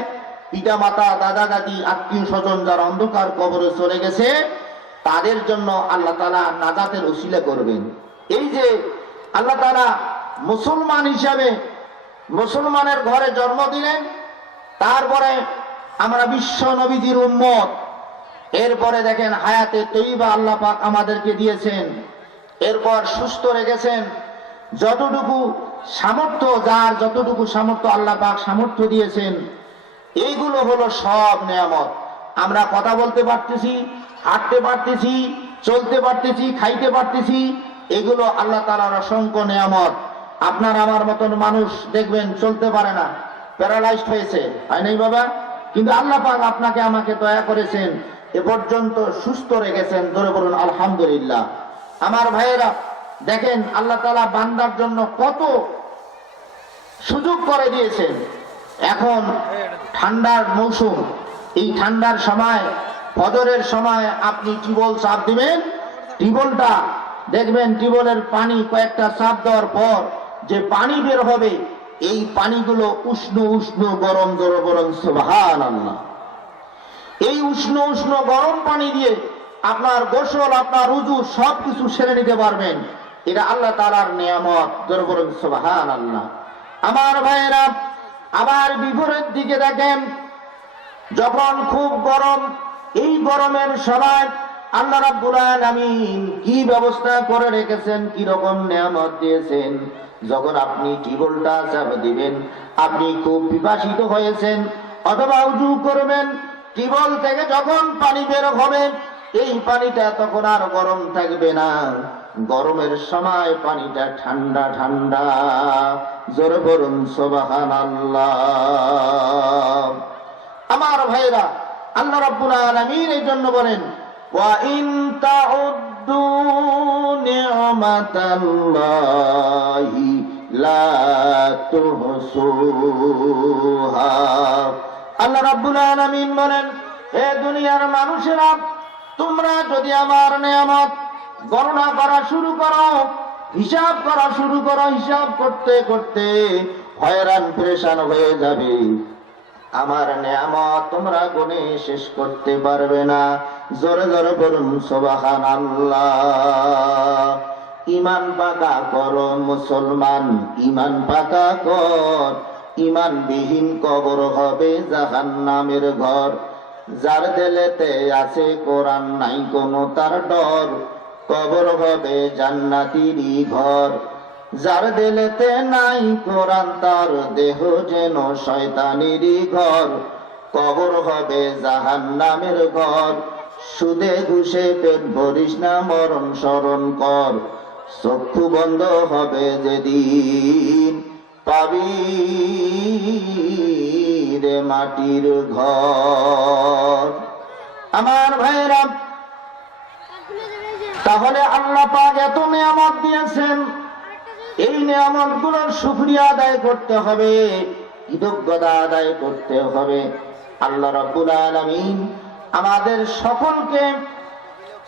পিতা মাতা, দাদা দাদি, আত্মীয় স্বজন যারা অন্ধকার কবরে চলে গেছে, তাদের জন্য আল্লাহ তাআলা নাজাতের ওসিলা করবেন। এই যে আল্লাহ তাআলা মুসলমান হিসাবে মুসলমানের ঘরে জন্ম দিলেন, তারপরে আমরা বিশ্ব নবীজির উম্মত। এরপরে দেখেন হায়াতে তৈয়বা আল্লাহ পাক আমাদেরকে দিয়েছেন। এরপর সুস্থ রেখেছেন। যতটুকু সামর্থ্য, যার যতটুকু সামর্থ্য আল্লাহ পাক সামর্থ্য দিয়েছেন, এইগুলো হলো সব নিয়ামত। আমরা কথা বলতে পারতেছি, হাঁটতে পারতেছি, চলতে পারতেছি, খাইতে পারতেছি, এগুলো আল্লাহ তাআলার অসংখ্য নিয়ামত। আপনার আমার মতন মানুষ দেখবেন চলতে পারে না, প্যারালাইজড হয়েছে, হয় নাই বাবা? কিন্তু আল্লাহ পাক আপনাকে আমাকে দয়া করেছেন, এ পর্যন্ত সুস্থ রেখেছেন। ধরে বলুন আলহামদুলিল্লাহ। আমার ভাইয়েরা, দেখেন আল্লাহ তাআলা বান্দার জন্য কত সুযোগ করে দিয়েছেন। এখন ঠান্ডার মৌসুম, এই ঠান্ডার সময় ফজরের সময় আপনি টিউবওয়েল চাপ দিবেন, টিউবওয়েলটা দেখবেন, টিউবওয়েলের পানি কয়েকটা চাপ দেওয়ার পর যে পানি বের হবে, এই পানিগুলো উষ্ণ উষ্ণ গরম। জোরে বলুন সুবহানাল্লাহ। এই উষ্ণ উষ্ণ গরম পানি দিয়ে আপনার গোসল, আপনার উযু সবকিছু সেরে নিতে পারবেন। এটা আল্লাহ তাআলার নিয়ামত। জোরে বলুন সুবহানাল্লাহ। আমার ভাইয়েরা, আবার বিপরীত দিকে দেখেন, যখন খুব গরম, এই গরমের সময় আল্লাহ রাব্বুল আলামিন কি ব্যবস্থা করে রেখেছেন, কি রকম নিয়ামত দিয়েছেন। যখন আপনি টিউবওয়েলটা চাপ দিবেন, আপনি খুব পিপাসিত হয়েছেন অথবা উযু করবেন, টিউবওয়েল থেকে যখন পানি বের হবে, এই পানিটা তখন আর গরম থাকবে না। গরমের সময় পানিটা ঠান্ডা ঠান্ডা। জোরে বলুন সুবহানাল্লাহ। আমার ভাইরা, আল্লাহ রাব্বুল আলামিন এই জন্য বলেন, ওয়া ইন তাউদ্দু নি'মাতাল্লাহি লা তুহসুহা। আল্লাহ রাব্বুল আলামিন বলেন, হে দুনিয়ার মানুষেরা, তোমরা যদি আমার নিয়ামত গণনা করা শুরু করো, হিসাব করা শুরু করো, হিসাব করতে করতে হয়রান পেরেশান হয়ে যাবে। আমার নিয়ামত তোমরা গুণে শেষ করতে পারবে না। জোরে জোরে বলুন সুবহানাল্লাহ। ঈমান পাকা করো মুসলমান, ঈমান পাকা কর। ঈমানবিহীন কবর হবে জাহান্নামের ঘর। যার দিলেতে আছে কোরআন, নাই কোনো তার ডর, কবর হবে জান্নাতেরই ঘর। যার দিলেতে নাই কোরআন, তার দেহ যেন শয়তানেরই ঘর, কবর হবে জাহান্নামের ঘর। সুদে ঘুষে পেট ভরিস না, মরণ স্মরণ কর। চক্ষু বন্ধ হবে যেদিন, পাবি রে মাটির ঘর। আমার ভাইরা, তাহলে আল্লাহ পাক এত নিয়ামত দিয়েছেন, এই নিয়ামত গুলোর শুকরিয়া আদায় করতে হবে, কৃতজ্ঞতা আদায় করতে হবে। আল্লাহ রাব্বুল আলামিন আমাদের সকলকে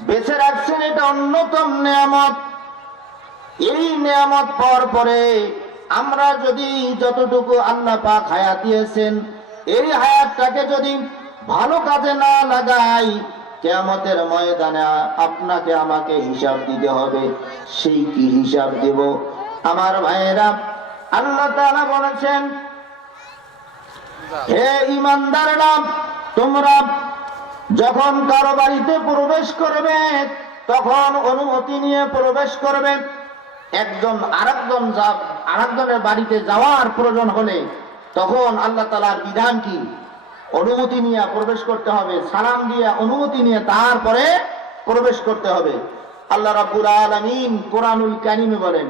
বেঁচে রাখছেন, এটা অন্যতম নিয়ামত। এই নিয়ামত পাওয়ার পরে আমরা যদি যতটুকু আল্লাহ পাক হায়াত দিয়েছেন, এই হায়াতটাকে যদি ভালো কাজে না লাগাই, কিয়ামতের ময়দানে আপনাকে আমাকে হিসাব দিতে হবে। সেই কি হিসাব দেব? আমার ভাইয়েরা, আল্লাহ তাআলা বলেছেন, হে ঈমানদাররা, তোমরা যখন কারো বাড়িতে প্রবেশ করবে তখন অনুমতি নিয়ে প্রবেশ করবে। একজন আরেকজনের বাড়িতে যাওয়ার প্রয়োজন হলে তখন আল্লাহ তাআলার বিধান কি? অনুমতি নিয়ে প্রবেশ করতে হবে, সালাম দিয়ে অনুমতি নিয়ে তারপরে প্রবেশ করতে হবে। আল্লাহ রাব্বুল আলামিন কোরআনুল কারীমে বলেন,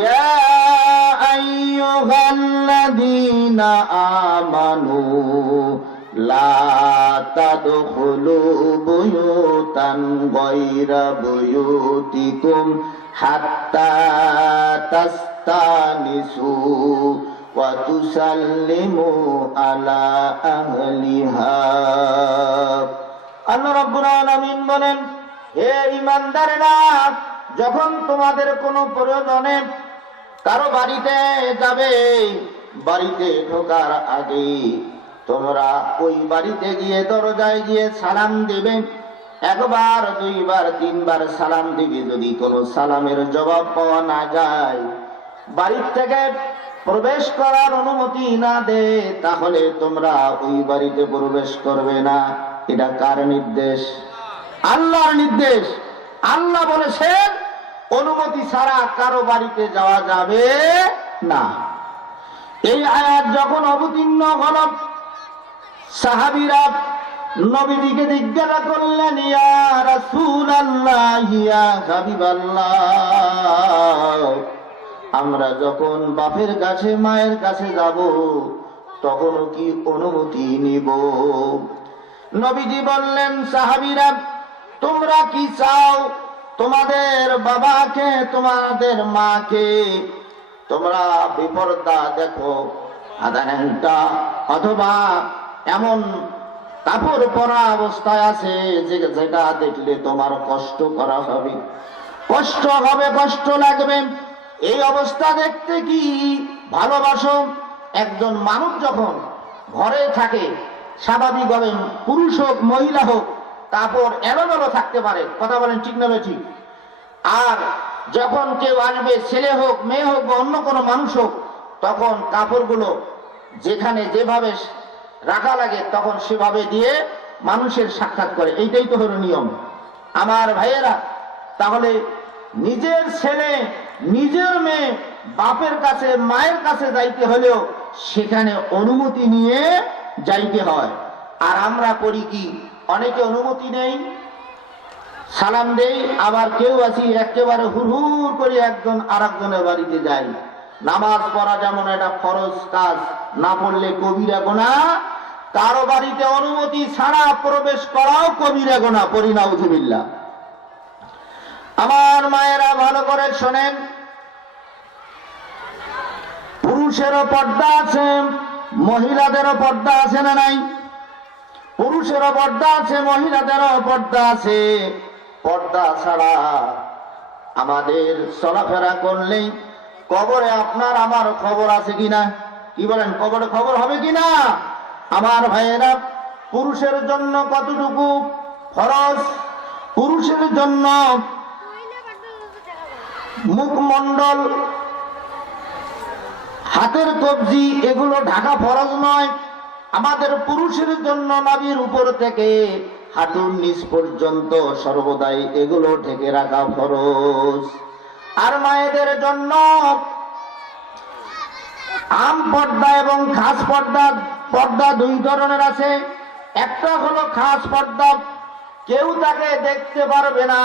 ইয়া আইয়ুহাল্লাযীনা আমানু লা তাদখুলু বুয়ুতান গায়রা বুয়ুতিকুম হাত্তা তাস্তানিসু ওয়া তুসাল্লিমু আলা আহলিহা। আল্লাহ রাব্বুল আলামিন বলেন, হে ঈমানদারেরা, যখন তোমাদের কোনো প্রয়োজনে কারো বাড়িতে যাবে, বাড়িতে ঢোকার আগে তোমরা ওই বাড়িতে গিয়ে দরজায় গিয়ে সালাম দিবে। একবার, দুইবার, তিনবার সালাম দিবে। যদি কোনো সালামের জবাব পাওয়া না যায়, বাড়ির থেকে প্রবেশ করার অনুমতি না দে, তাহলে তোমরা ওই বাড়িতে প্রবেশ করবে না। এটা কার নির্দেশ? আল্লাহর নির্দেশ। আল্লাহ বলেছেন, অনুমতি ছাড়া কারো বাড়িতে যাওয়া যাবে না। এই আয়াত যখন অবতীর্ণ হল, সাহাবীরা নবীজিকে জিজ্ঞাসা করলেন, ইয়া রাসূলুল্লাহ, ইয়া হাবিবাল্লাহ, আমরা যখন বাপের কাছে মায়ের কাছে যাব তখনও কি অনুমতি নিব? নবীজি বললেন, সাহাবীরা, তোমরা কি চাও? তোমাদের বাবাকে, তোমাদের মাকে তোমরা বিপর্দা দেখো, আধা ঘন্টা অথবা এমন কাপড় পরা অবস্থায় আছে যেটা দেখলে তোমার কষ্ট করা হবে, কষ্ট হবে, কষ্ট লাগবে। এই অবস্থা দেখতে কি ভালোবাসো? একজন মানুষ যখন ঘরে থাকে, স্বাভাবিকভাবে পুরুষ হোক মহিলা হোক, কাপড় এলোমেলো থাকতে পারে, কথা বলেন ঠিক না ঠিক? আর যখন কেউ আসবে, ছেলে হোক মেয়ে হোক বা অন্য কোনো মানুষ হোক, তখন কাপড়গুলো যেখানে যেভাবে রাখা লাগে তখন সেভাবে দিয়ে মানুষের সাক্ষাৎ করে। এইটাই তো হলো নিয়ম। আমার ভাইয়েরা, তাহলে নিজের ছেলে, নিজের মেয়ে বাপের কাছে মায়ের কাছে যাইতে হলেও সেখানে অনুমতি নিয়ে যাইতে হয়। আর আমরা করি কি? অনেকে অনুমতি নেই, সালাম দেই, আবার কেউ আছি একেবারে হুড়হুড় করে একজন আরেকজনের বাড়িতে যাই। নামাজ পড়া যেমন একটা ফরজ কাজ, না পড়লে কবিরা গুনাহ, কারো বাড়িতে অনুমতি ছাড়া প্রবেশ করাও কবিরা গুনাহ, পড়ি নাউযুবিল্লাহ। আমার মায়েরা ভালো করে শোনেন, পুরুষেরও পর্দা আছে, মহিলাদেরও পর্দা আছে না নাই? পুরুষেরও পর্দা আছে, মহিলাদেরও পর্দা আছে। পর্দা ছাড়া আমাদের চলাফেরা করলেই কবরে আপনার আমার খবর আছে কিনা? কি বলেন, কবরে খবর হবে কিনা? আমার ভাইয়েরা, পুরুষের জন্য কতটুকু ফরজ? পুরুষের জন্য মুখমণ্ডল, হাতের কবজি এগুলো ঢাকা ফরজ নয়। আমাদের পুরুষের জন্য নাভির উপর থেকে হাঁটুর নিচ পর্যন্ত সর্বদাই এগুলো ঢেকে রাখা ফরজ। আর মায়েদের জন্য আম পর্দা এবং খাস পর্দা, পর্দা দুই ধরনের আছে। একটা হলো খাস পর্দা, কেউ তাকে দেখতে পারবে না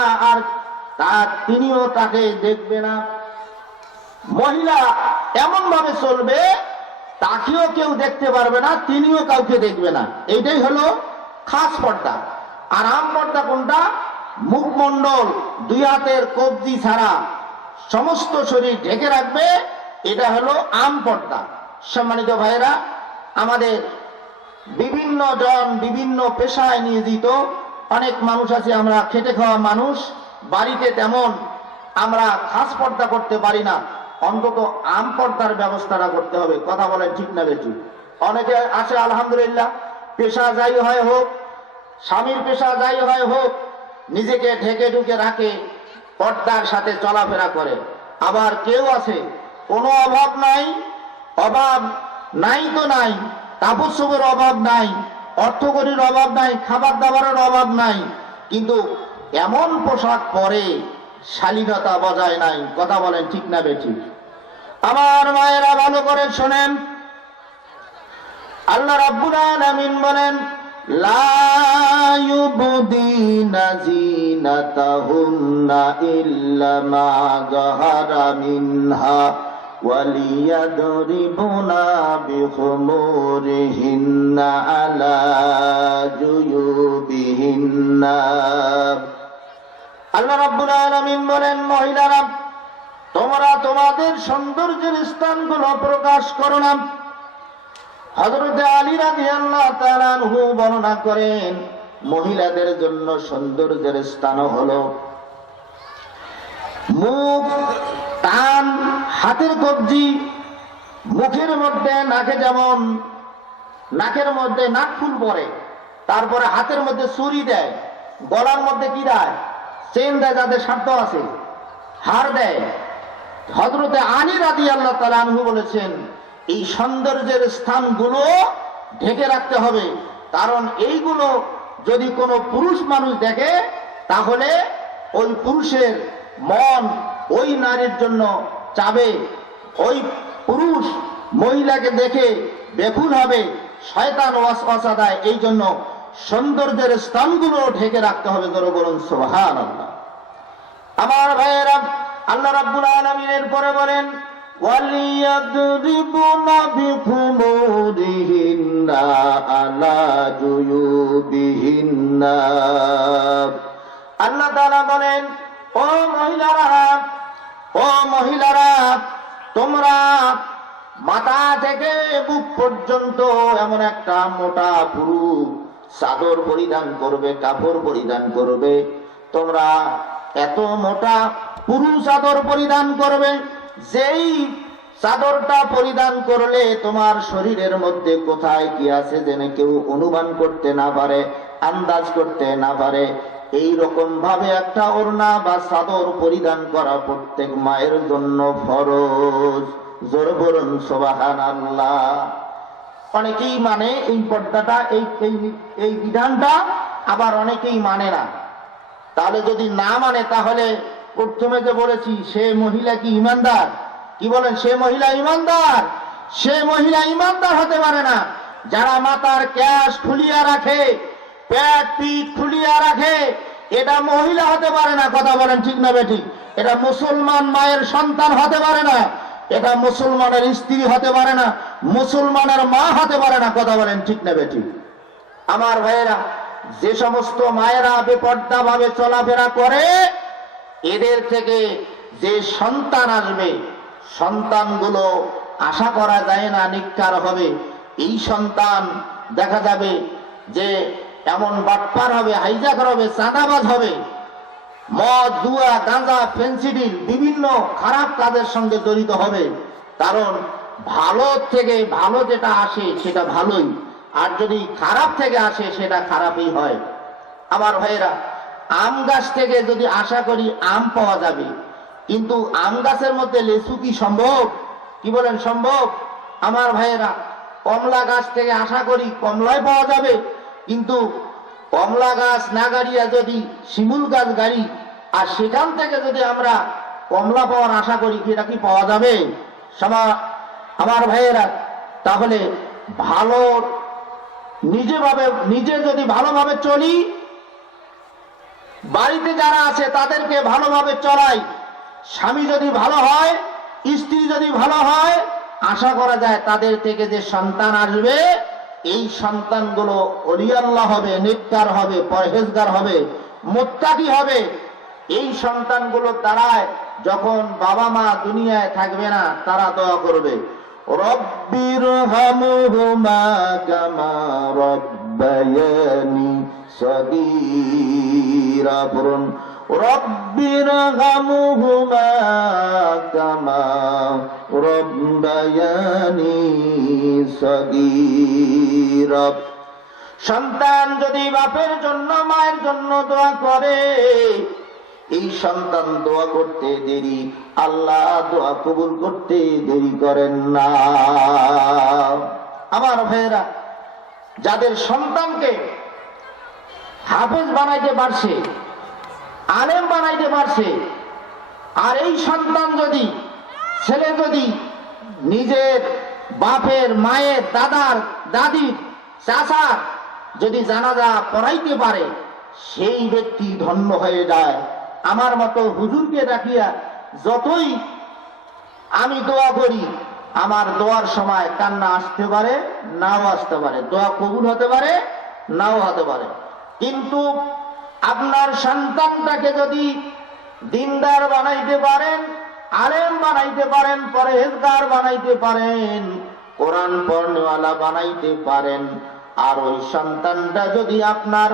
আর তিনিও তাকে দেখবে না। মহিলা এমন ভাবে চলবে, তাকেও কেউ দেখতে পারবে না, তিনিও কাউকে দেখবে না। এইটাই হলো খাস পর্দা। আর আম পর্দা কোনটা? মুখমণ্ডল, দুই হাতের কবজি ছাড়া সমস্ত শরীর ঢেকে রাখবে, এটা হলো আম পর্দা। সম্মানিত ভাইয়েরা, আমাদের বিভিন্ন জন বিভিন্ন পেশায় নিয়োজিত অনেক মানুষ আছে, আমরা খেটে খাওয়া মানুষ, বাড়িতে তেমন আমরা খাস পর্দা করতে পারি না। অন্তত আম পর্দার ব্যবস্থাটা করতে হবে। কথা বলেন ঠিক না বেঠিক? অনেকে আছে আলহামদুলিল্লাহ, পেশা যাই হয় হোক, স্বামীর পেশা যাই হয় হোক, নিজেকে ঢেকে ঢুকে রাখে, পর্দার সাথে চলাফেরা করে। আবার কেউ আছে কোনো অভাব নাই, অভাব নাই তো নাই, কাপড় চোপড়ের অভাব নাই, অর্থকরীর অভাব নাই, খাবার দাবারের অভাব নাই, কিন্তু এমন পোশাক পরে শালীনতা বজায় নাই। কথা বলেন ঠিক না বেঠিক? আমার মায়েরা ভালো করে শোনেন, আল্লাহ রাব্বুল আলামিন বলেন, লা ইউবদিনা যিনাতাহুন্না ইল্লা মা যাহারা মিনহা ওয়ালিয়াদরিবুনা বিখুমুরিহিন্না আলা জুয়ুবিহিন্না। আল্লাহ রাব্বুল আলামিন বলেন, মহিলারা তোমরা তোমাদের সৌন্দর্যের স্থানগুলো প্রকাশ করো না। হযরত আলী রাদিয়াল্লাহু তাআলা আনহু বর্ণনা করেন, মহিলাদের জন্য সৌন্দর্যের স্থান হলো মুখ, কান, হাতের কবজি, মুখের মধ্যে নাকে, যেমন নাকের মধ্যে নাকফুল পরে, তারপরে হাতের মধ্যে ছুরি দেয়, গলার মধ্যে কি দেয়? চেন দেয়, যাদের স্বার্থ আছে, হার দেয়। হযরত আলী রাদিয়াল্লাহু তাআলা আনহু বলেছেন, এই সৌন্দর্যের স্থানগুলো ঢেকে রাখতে হবে, কারণ এইগুলো যদি কোনো পুরুষ মানুষ দেখে, তাহলে ওই পুরুষের মন ওই নারীর জন্য চাবে, ওই পুরুষ মহিলাকে দেখে বেকুল হবে, শয়তান ওয়াসওয়াসা দেয়। এই জন্য সৌন্দর্যের স্থানগুলো ঢেকে রাখতে হবে। জোরে বলুন সুবহানাল্লাহ। আমার ভাইয়েরা, আল্লাহ রাব্বুল আলামিন এর পরে বলেন, ওয়ালিয়াদরিবুনা বিখুমুরিহিন্না আলা জুয়ুবিহিন্না। আল্লাহ তাআলা বলেন, ও মহিলারা, ও মহিলারা, তোমরা মাথা থেকে বুক পর্যন্ত এমন একটা মোটা পুরু চাদর পরিধান করবে, কাপড় পরিধান করবে। তোমরা এত মোটা পুরু চাদর পরিধান করবে, যেই চাদরটা পরিধান করলে তোমার শরীরের মধ্যে কোথায় কি আছে যেন কেউ অনুমান করতে না পারে, আন্দাজ করতে না পারে। এই রকম ভাবে একটা ওড়না বা চাদর পরিধান করা প্রত্যেক মায়ের জন্য ফরজ। জোরে বলুন সুবহানাল্লাহ। অনেকেই মানে এই পর্দাটা, এই বিধানটা, আবার অনেকেই মানে না। তাহলে যদি না মানে, তাহলে প্রথমে যে বলেছি, সে মহিলা কি ইমানদার? কি বলেন, সে মহিলা ইমানদার? সে মহিলা ইমানদার হতে পারে না যারা মাথার ক্যাশ খুলিয়া রাখে, পেট পিঠ খুলিয়া রাখে। এটা মহিলা হতে পারে না। কথা বলেন ঠিক না বেঠিক? এটা মুসলমান মায়ের সন্তান হতে পারে না, এটা মুসলমানের স্ত্রী হতে পারে না, মুসলমানের মা হতে পারে না। কথা বলেন ঠিক না বেঠিক? আমার ভাইয়েরা, যে সমস্ত মায়েরা বেপর্দা ভাবে চলাফেরা করে, এদের থেকে যে সন্তান আসবে, সন্তানগুলো আশা করা যায় না নিক্কার হবে। এই সন্তান দেখা যাবে যে এমন বাটপার হবে, হাইজাকার হবে, চাঁদাবাজ হবে, মদ, জুয়া, গাঁজা, ফেন্সিডিল বিভিন্ন খারাপ কাজের সঙ্গে জড়িত হবে। কারণ ভালো থেকে ভালো যেটা আসে সেটা ভালোই, আর যদি খারাপ থেকে আসে সেটা খারাপই হয়। আমার ভাইয়েরা, আম গাছ থেকে যদি আশা করি আম পাওয়া যাবে, কিন্তু আম গাছের মধ্যে লেচু কি সম্ভব? কি বলেন, সম্ভব? আমার ভাইয়েরা, কমলা গাছ থেকে আশা করি কমলাই পাওয়া যাবে, কিন্তু কমলা গাছ না গাড়িয়া যদি শিমুল গাছ গাড়ি, আর সেখান থেকে যদি আমরা কমলা পাওয়ার আশা করি, সেটা কি পাওয়া যাবে? আমার ভাইয়েরা, তাহলে ভালো নিজে যদি ভালোভাবে চলি, বাড়িতে যারা আছে তাদেরকে ভালোভাবে চলাই, স্বামী যদি ভালো হয়, স্ত্রী যদি ভালো হয়, আশা করা যায় তাদের থেকে যে সন্তান আসবে, এই সন্তানগুলো ওলি আল্লাহ হবে, নেককার হবে, পরহেজগার হবে, মুত্তাকি হবে। এই সন্তানগুলোর দ্বারায় যখন বাবা মা দুনিয়ায় থাকবে না, তারা দোয়া করবে, রব্বির হামহুমা কামা রব্বায়ানি সগীরা। পড়ুন, রব্বির হামহুমা কামা রব্বায়ানি সগীরা। সন্তান যদি বাপের জন্য মায়ের জন্য দোয়া করে, এই সন্তান দোয়া করতে দেরি, আল্লাহ দোয়া কবুল করতে দেরি করেন না। আমার ভাইয়েরা, যাদের সন্তানকে হাফেজ বানাইতে পারছে, আলেম বানাইতে পারছে, আর এই সন্তান যদি, ছেলে যদি নিজের বাপের, মায়ের, দাদার, দাদির, চাচার যদি জানাজা পড়াইতে পারে, সেই ব্যক্তি ধন্য হয়ে যায়। আমার মতো হুজুরকে ডাকিয়া যতই আমি দোয়া করি, আমার দোয়ার সময় কান্না আসতে পারে, নাও আসতে পারে, দোয়া কবুল হতে পারে, নাও হতে পারে। কিন্তু আপনার সন্তানটাকে যদি দিনদার বানাইতে পারেন, আলেম বানাইতে পারেন, পরহেজগার বানাইতে পারেন, কোরআন পড়নেওয়ালা বানাইতে পারেন, আর ওই সন্তানটা যদি আপনার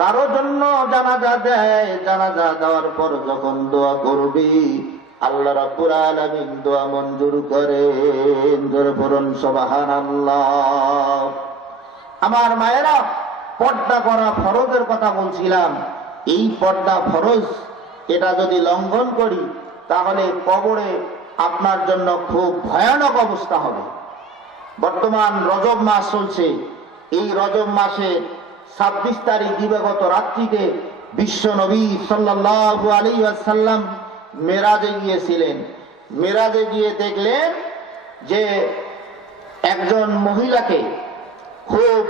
কারো জন্য জানাজা দেয়, জানাজা দেওয়ার পর যখন দোয়া করবে, আল্লাহ রাব্বুল আলামিন দোয়া মঞ্জুর করেন। জোরে পড়ুন সুবহানাল্লাহ। আমার মায়েরা, পর্দা করা ফরজের কথা বলছিলাম। এই পর্দা ফরজ, এটা যদি লঙ্ঘন করি, তাহলে কবরে আপনার জন্য খুব ভয়ানক অবস্থা হবে। বর্তমান রজব মাস চলছে। এই রজব মাসে 26 তারিখ দিবাগত রাত্রিতে বিশ্ব নবী সাল্লাল্লাহু আলাইহি ওয়াসাল্লাম মেরাজে গিয়েছিলেন। মেরাজে গিয়ে দেখলেন যে একজন মহিলাকে খুব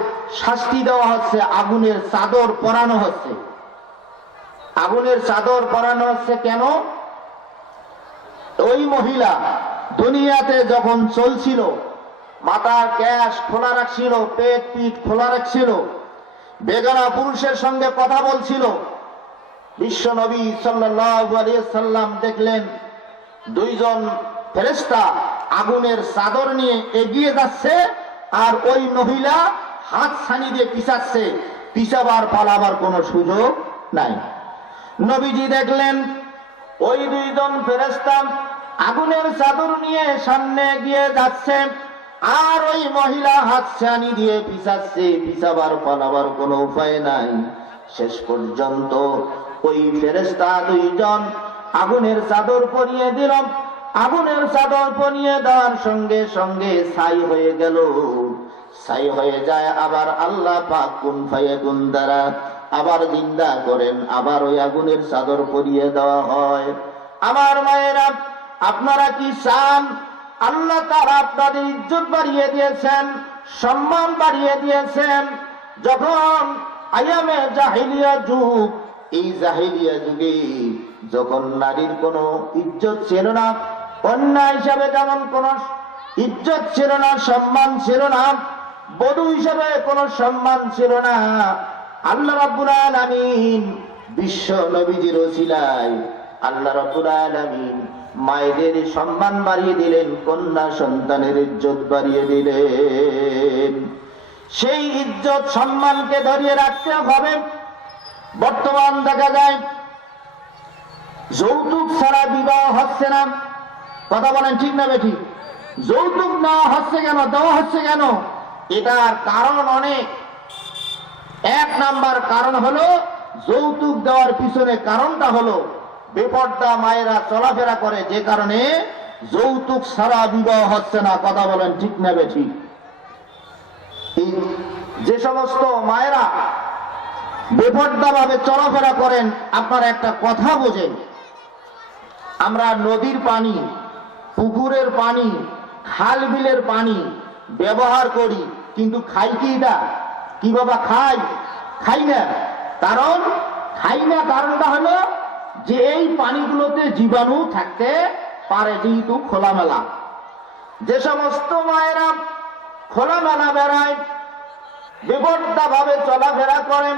শাস্তি দেওয়া হচ্ছে, আগুনের চাদর পরানো হচ্ছে। আগুনের চাদর পরানো হচ্ছে কেন? ওই মহিলা দুনিয়াতে যখন চলছিল, মাথার ক্যাশ খোলা রাখছিল, পেট পিঠ খোলা রাখছিল, বেগানা পুরুষের সঙ্গে কথা বলছিল। বিশ্ব নবী সাল্লাল্লাহু আলাইহি সাল্লাম দেখলেন দুইজন ফেরেশতা আগুনের চাদর নিয়ে এগিয়ে যাচ্ছে, আর ওই মহিলা হাত ছানি দিয়ে পিছাচ্ছে। পিছাবার পালাবার কোনো সুযোগ নাই। নবীজি দেখলেন ওই দুইজন ফেরেশতা আগুনের চাদর নিয়ে সামনে এগিয়ে যাচ্ছে, আর ওই মহিলা হাত ছানি দিয়ে পিছাচ্ছে। পিছাবার পালাবার কোনো উপায় নাই। শেষ পর্যন্ত ওই ফেরেশতা দুইজন আগুনের চাদর পরিয়ে দিল। আগুনের চাদর পরিয়ে দেওয়ার সঙ্গে সঙ্গে ছাই হয়ে গেল। ছাই হয়ে যায়, আবার আল্লাহ পাক কুন ফায়াকুন দ্বারা আবার জিন্দা করেন, আবার ওই আগুনের চাদর পরিয়ে দেওয়া হয়। আমার মায়েরা, আপনারা কি চান আল্লাহ তাআলা আপনাদের ইজ্জত বাড়িয়ে দিয়েছেন, সম্মান বাড়িয়ে দিয়েছেন? যখন আয়ামে জাহিলিয়া যুগ, এই জাহিলিয়া যুগে যখন নারীর কোনো ইজ্জত ছিল না, কন্যা হিসাবে যেমন কোনো ইজ্জত ছিল না, সম্মান ছিল না, বধূ হিসেবে কোনো সম্মান ছিল না। আল্লাহ রাব্বুল আলামিন বিশ্ব নবীজির ওসিলায় আল্লাহ রাব্বুল আলামিন মায়েদের সম্মান বাড়িয়ে দিলেন, কন্যা সন্তানের ইজ্জত বাড়িয়ে দিলেন। সেই ইজ্জত সম্মানকে ধরিয়ে রাখতে হবে। বর্তমান দেখা যায় যৌতুক ছাড়া বিবাহ হচ্ছে না। কথা বলেন ঠিক না বেঠিক? যৌতুক নেওয়া হচ্ছে কেন, দেওয়া হচ্ছে কেন? এটার কারণ অনেক। এক নাম্বার কারণ হলো যৌতুক দেওয়ার পিছনে কারণটা হলো বেপর্দা মায়েরা চলাফেরা করে, যে কারণে যৌতুক ছাড়া বিবাহ হচ্ছে না। কথা বলেন ঠিক না বেঠিক? যে সমস্ত মায়েরা বেপর্দা ভাবে চলাফেরা করেন, আপনারা একটা কথা বোঝেন, আমরা নদীর পানি, পুকুরের পানি, খাল বিলের পানি ব্যবহার করি, কিন্তু খাই কি? এটা কি বাবা খাই? খাই না। কারণ খাই না, কারণটা হলো যে এই পানিগুলোতে জীবাণু থাকতে পারে, যেহেতু খোলামেলা। যে সমস্ত মায়েরা খোলামেলা বেড়ায়, বেপর্দা ভাবে চলাফেরা করেন,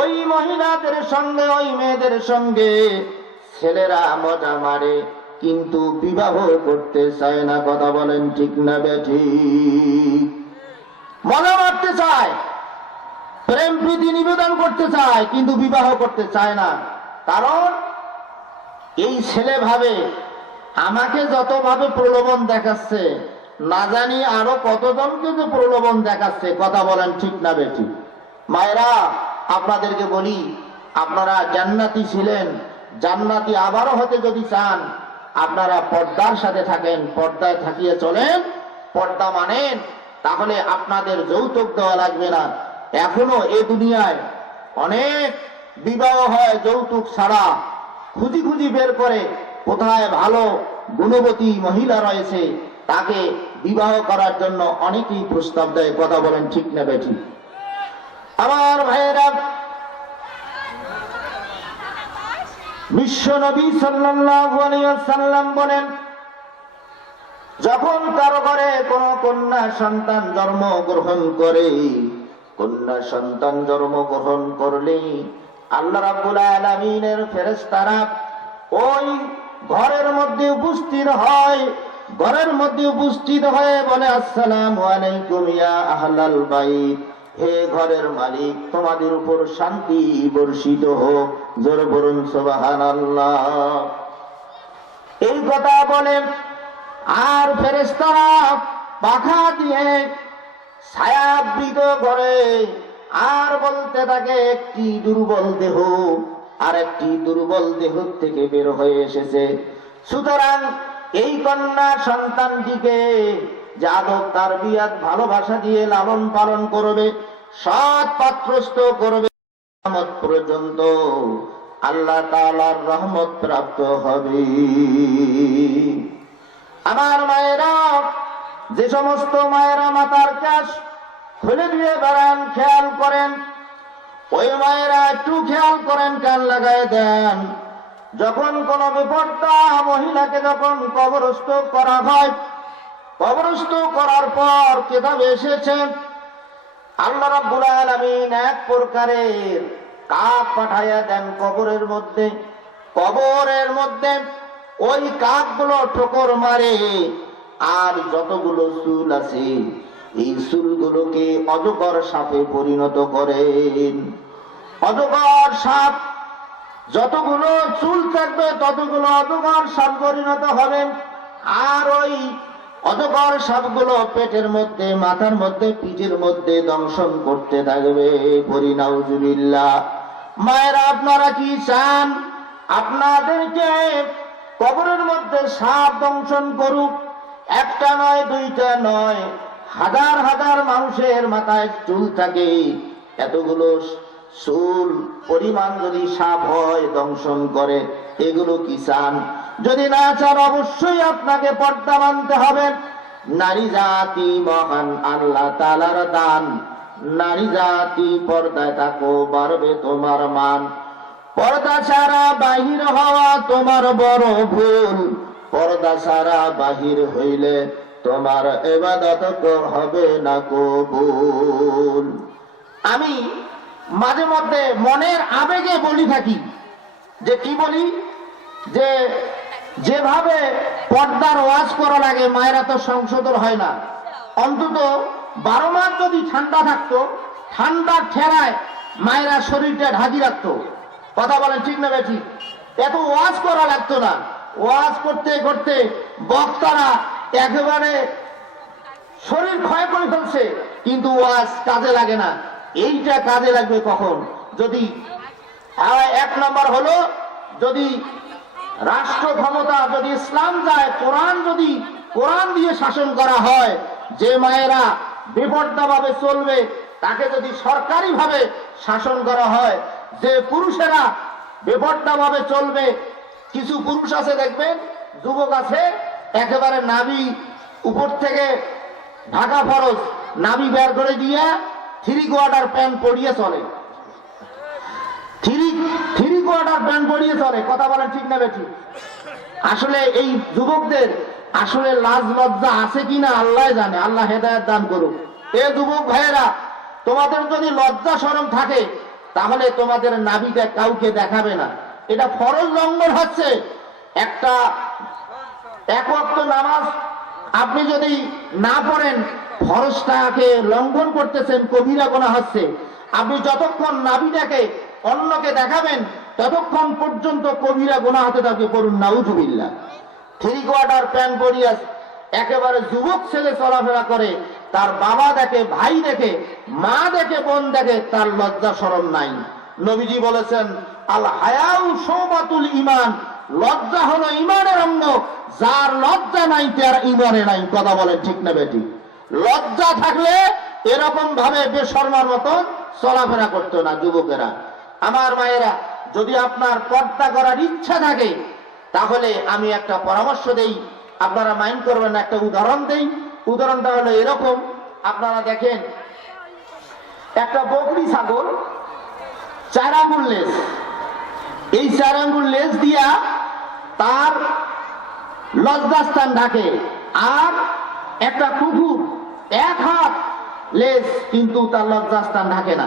ওই মহিলাদের সঙ্গে, ওই মেয়েদের সঙ্গে ছেলেরা মজা মারে, কিন্তু বিবাহ করতে চায় না। কথা বলেন ঠিক না বেঠিক? মজা মারতে চায়, প্রেম প্রীতি নিবেদন করতে চায়, কিন্তু বিবাহ করতে চায় না। কারণ এই ছেলে ভাবে আমাকে যতভাবে প্রলোভন দেখাচ্ছে, না জানি আরো কতজনকে যে প্রলোভন দেখাচ্ছে। কথা বলেন ঠিক না বেঠিক? মায়েরা, আপনাদেরকে বলি, আপনারা জান্নাতি ছিলেন, জান্নাতি আবারও হতে যদি চান, আপনারা পর্দার সাথে থাকেন, পর্দায় থাকিয়ে চলেন, পর্দা মানেন, তাহলে আপনাদের যৌতুক দেওয়া লাগবে না। এখনো এ দুনিয়ায় অনেক বিবাহ হয় যৌতুক ছাড়া। খুঁজি খুঁজি বের করে কোথায় ভালো গুণবতী মহিলা রয়েছে, তাকে বিবাহ করার জন্য অনেকেই প্রস্তাব দেয়। কথা বলেন ঠিক না বেঠিক? আমার ভাইয়েরা, বিশ্ব নবী সাল্লাল্লাহু আলাইহি ওয়াসাল্লাম বলেন, যখন কারো ঘরে কোনো কন্যা সন্তান জন্মগ্রহণ করে, কন্যা সন্তান জন্মগ্রহণ করলে আল্লাহ রাব্বুল আলামিনের ফেরেশতারা ওই ঘরের মধ্যে উপস্থিত হয়। ঘরের মধ্যে উপস্থিত হয়ে বলে, আসসালামু আলাইকুম ইয়া আহলাল বাইত, হে ঘরের মালিক, তোমাদের উপর শান্তি বর্ষিত হোক। জোরে বলুন সুবহানাল্লাহ। এই কথা বলেন, আর ফেরেশতারা পাখা দিয়ে ছায়াবৃত করে আর বলতে থাকে, একটি দুর্বল দেহ আর একটি দুর্বল দেহ থেকে বের হয়ে এসেছে। সুতরাং এই কন্যা সন্তানটিকে যে আদব তারবিয়াত ভালোবাসা দিয়ে লালন পালন করবে, সৎ পাত্রস্থ করবে, কিয়ামত পর্যন্ত আল্লাহ তাআলার রহমত প্রাপ্ত হবে। আমার মায়েরা, যে সমস্ত মায়েরা মাথার কাশ খুলে দিয়ে বেড়ান, খেয়াল করেন, ওই মায়েরা একটু খেয়াল করেন, কান লাগায় দেন। যখন কোন বেপর্দা মহিলাকে যখন কবরস্থ করা হয়, কবরস্থ করার পর কিতাবে এসেছে আল্লাহ রাব্বুল আলামিন এক প্রকারের কাক পাঠাইয়া দেন কবরের মধ্যে। কবরের মধ্যে ওই কাকগুলো ঠোকর মারে, আর যতগুলো চুল আছে এই চুলগুলোকে অজগর সাপে পরিণত করেন। অজগর সাপ, যতগুলো চুল থাকবে ততগুলো অজগর সাপ পরিণত হবে। আর ওই অজগর সাপগুলো পেটের মধ্যে, মাথার মধ্যে, পিঠের মধ্যে দংশন করতে থাকবে। নাউজুবিল্লাহ। মায়েরা, আপনারা কি চান আপনাদেরকে কবরের মধ্যে সাপ দংশন করুক? একটা নয়, দুইটা নয়, হাজার হাজার মানুষের মাথায় চুল থাকে, এতগুলো চুল পরিমাণ যদি সাপ হয় দংশন করে, এগুলো কি চান? যদি না চান, অবশ্যই আপনাকে পর্দা মানতে হবে। নারী জাতি মহান আল্লাহ তাআলার দান, নারী জাতি পর্দায় থাকো, বাড়বে তোমার মান। পর্দা ছাড়া বাহির হওয়া তোমার বড় ভুল, পর্দা ছাড়া বাহির হইলে তোমার ইবাদত হবে না কবুল। আমি মাঝে মধ্যে মনের আবেগে বলি থাকি, যে কি বলি, যে যেভাবে পর্দার ওয়াজ করা লাগে মায়েরা তো সংশোধন হয় না, অন্তত 12 মাস যদি ঠান্ডা থাকতো, ঠান্ডার ঠেলায় মায়েরা শরীরটা ঢাকি রাখতো। কথা বলেন ঠিক না বেঠিক? এত ওয়াজ করা লাগতো না। ওয়াজ করতে করতে বক্তারা একেবারে শরীর ক্ষয় করে ফেলছে, কিন্তু ওয়াজ কাজে লাগে না। এইটা কাজে লাগবে কখন? যদি 1 নম্বর হলো, যদি রাষ্ট্র ক্ষমতা, যদি ইসলাম যায়, কোরআন দিয়ে শাসন করা হয়, যে মায়েরা বেপর্দা ভাবে চলবে তাকে যদি সরকারি ভাবে শাসন করা হয়, যে পুরুষেরা বেপর্দা ভাবে চলবে, কিছু পুরুষ আছে দেখবেন, যুবক আছে, একেবারে নাভি উপর থেকে ঢাকা ফরজ, নাভি বের করে দিয়ে 3 কোয়ার্টার প্যান্ট পরিয়ে চলে, 3 কোয়ার্টার প্যান্ট পরিয়ে চলে। কথা বলেন ঠিক না বেঠিক? আসলে এই যুবকদের আসলে লাজ লজ্জা আছে কিনা আল্লাহ জানে, আল্লাহ হেদায়েত দান করুক। এ যুবক ভাইয়েরা, তোমাদের যদি লজ্জা শরম থাকে তাহলে তোমাদের নাভিটা কাউকে দেখাবে না। এটা ফরজ লঙ্ঘন হচ্ছে। এক ওয়াক্ত নামাজ আপনি যদি না পড়েন, ফরজটাকে লঙ্ঘন করতেছেন, কবিরা গুনাহ হচ্ছে। আপনি যতক্ষণ নাভিটাকে অন্যকে দেখাবেন ততক্ষণ পর্যন্ত কবিরা গুনাহ হতে থাকবে। পড়ুন নাউজুবিল্লাহ। 3 কোয়ার্টার প্যান্ট পরিয়ে একেবারে যুবক ছেলে চলাফেরা করে, তার বাবা দেখে, ভাই দেখে, মা দেখে, বোন দেখে, তার লজ্জা শরম নাই। নবীজি বলেছেন, আল হায়াউ শোবাতুল ঈমান, লজ্জা হলো ঈমানের অঙ্গ, যার লজ্জা নাই তার ঈমানে নাই। কথা বলেন ঠিক না বেঠিক? লজ্জা থাকলে এরকম ভাবে বেশরমার মতন চলাফেরা করতো না যুবকেরা। আমার মায়েরা, যদি আপনার পর্দা করার ইচ্ছা থাকে তাহলে আমি একটা পরামর্শ দেই, আপনারা মাইন্ড করবেন না, একটা উদাহরণ দেই। উদাহরণটা হলো এরকম, আপনারা দেখেন একটা বকরি ছাগল 4 আঙ্গুল লেজ, এই 4 আঙ্গুল লেজ দিয়া তার লজ্জাস্থান ঢাকে, আর একটা কুকুর 1 হাত লেজ, কিন্তু তার লজ্জাস্থান ঢাকে না,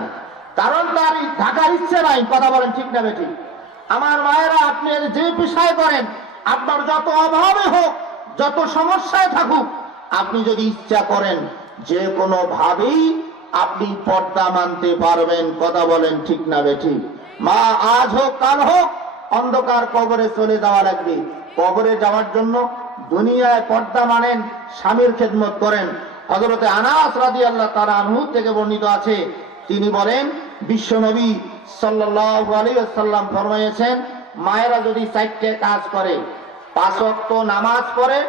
কারণ তার ঢাকার ইচ্ছে নাই। কথা বলেন ঠিক না বেঠিক? আমার মায়েরা, আপনি যে পেশায় করেন, আপনার যত অভাবে হোক, যত সমস্যায় থাকুক, আপনি যদি ইচ্ছা করেন যে কোনো ভাবেই আপনি পর্দা মানতে পারবেন। কথা বলেন ঠিক না বেঠিক? মা, আজ হোক কাল হোক অন্ধকার কবরে চলে যাওয়া লাগবে। কবরে যাওয়ার জন্য দুনিয়ায় পর্দা মানেন, স্বামীর খেদমত করেন। হযরতে আনাস রাদিয়াল্লাহু তাআলা আনহু থেকে বর্ণিত আছে, তিনি বলেন, বিশ্বনবী সাল্লাল্লাহু আলাইহি ওয়াসাল্লাম ফরমায়েছেন, মায়েরা যদি 4টে কাজ করে, 5 ওয়াক্ত নামাজ পড়ে,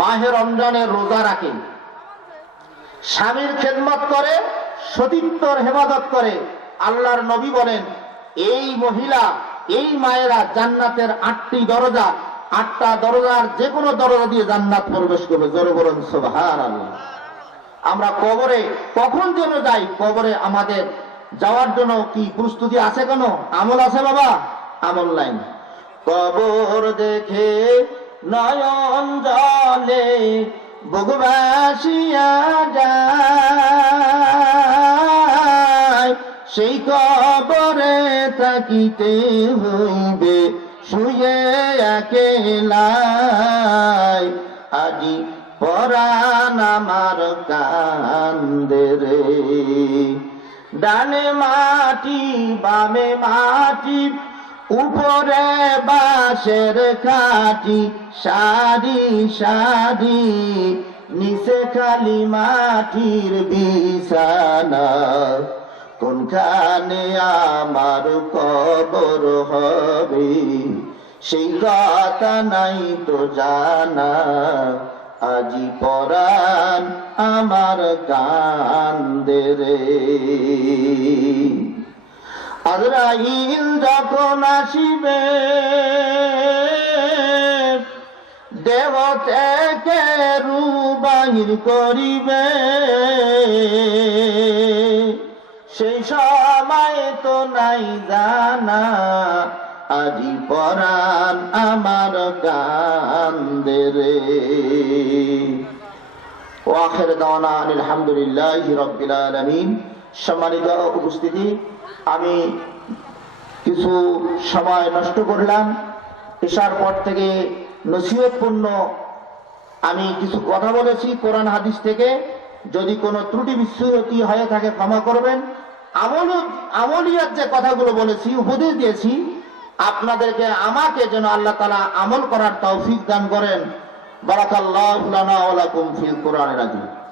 মাহে রমজানের রোজা রাখে, স্বামীর খেদমত করে, সতীত্বর হেফাজত করে, আল্লাহর নবী বলেন, এই মহিলা, এই মায়েরা জান্নাতের 8টি দরজা, 8টা দরজার যে কোনো দরজা দিয়ে জান্নাত প্রবেশ করবে। জোরে বলুন সুবহানাল্লাহ। আমরা কবরে কখন যেন যাই, কবরে আমাদের যাওয়ার জন্য কি প্রস্তুতি আছে? কোনো আমল আছে বাবা? আমল নাই। কবর দেখে নয়ন জলে বুক ভাসিয়া যায়, সেই কবরে থাকিতে হইবে শুয়ে একেলাই, আজি পরাণ আমার কান্দে রে। ডানে মাটি বামে মাটি, উপরে বাঁশের খাটি, সারি সারি নিচে খালি মাটির বিছানা, কোনখানে আমার কবর হবে সেই কথা নাই তো জানা, আজি পরাণ আমার কান্দে রে। আজরাইল যখন আসিবে দেহ থেকে রূহ বাহির করিবে, সেই সময় তো নাই জানা আজি পরাণ আমার কান্দে রে। ওয়াখির দাওয়ানা আলহামদুলিল্লাহি রাব্বিল আলামিন। সম্মানিত উপস্থিতি, আমি কিছু সময় নষ্ট করলাম। এশার পর থেকে নসিহতপূর্ণ আমি কিছু কথা বলেছি কোরআন হাদিস থেকে। যদি কোনো ত্রুটি বিচ্যুতি হয়ে থাকে ক্ষমা করবেন। আমলিয়াত যে কথাগুলো বলেছি, উপদেশ দিয়েছি আপনাদেরকে, আমাকে যেন আল্লাহ তাআলা আমল করার তৌফিক দান করেন। বারাকাল্লাহু লানা ওয়া লাকুম ফিল কোরআনিল আযীম।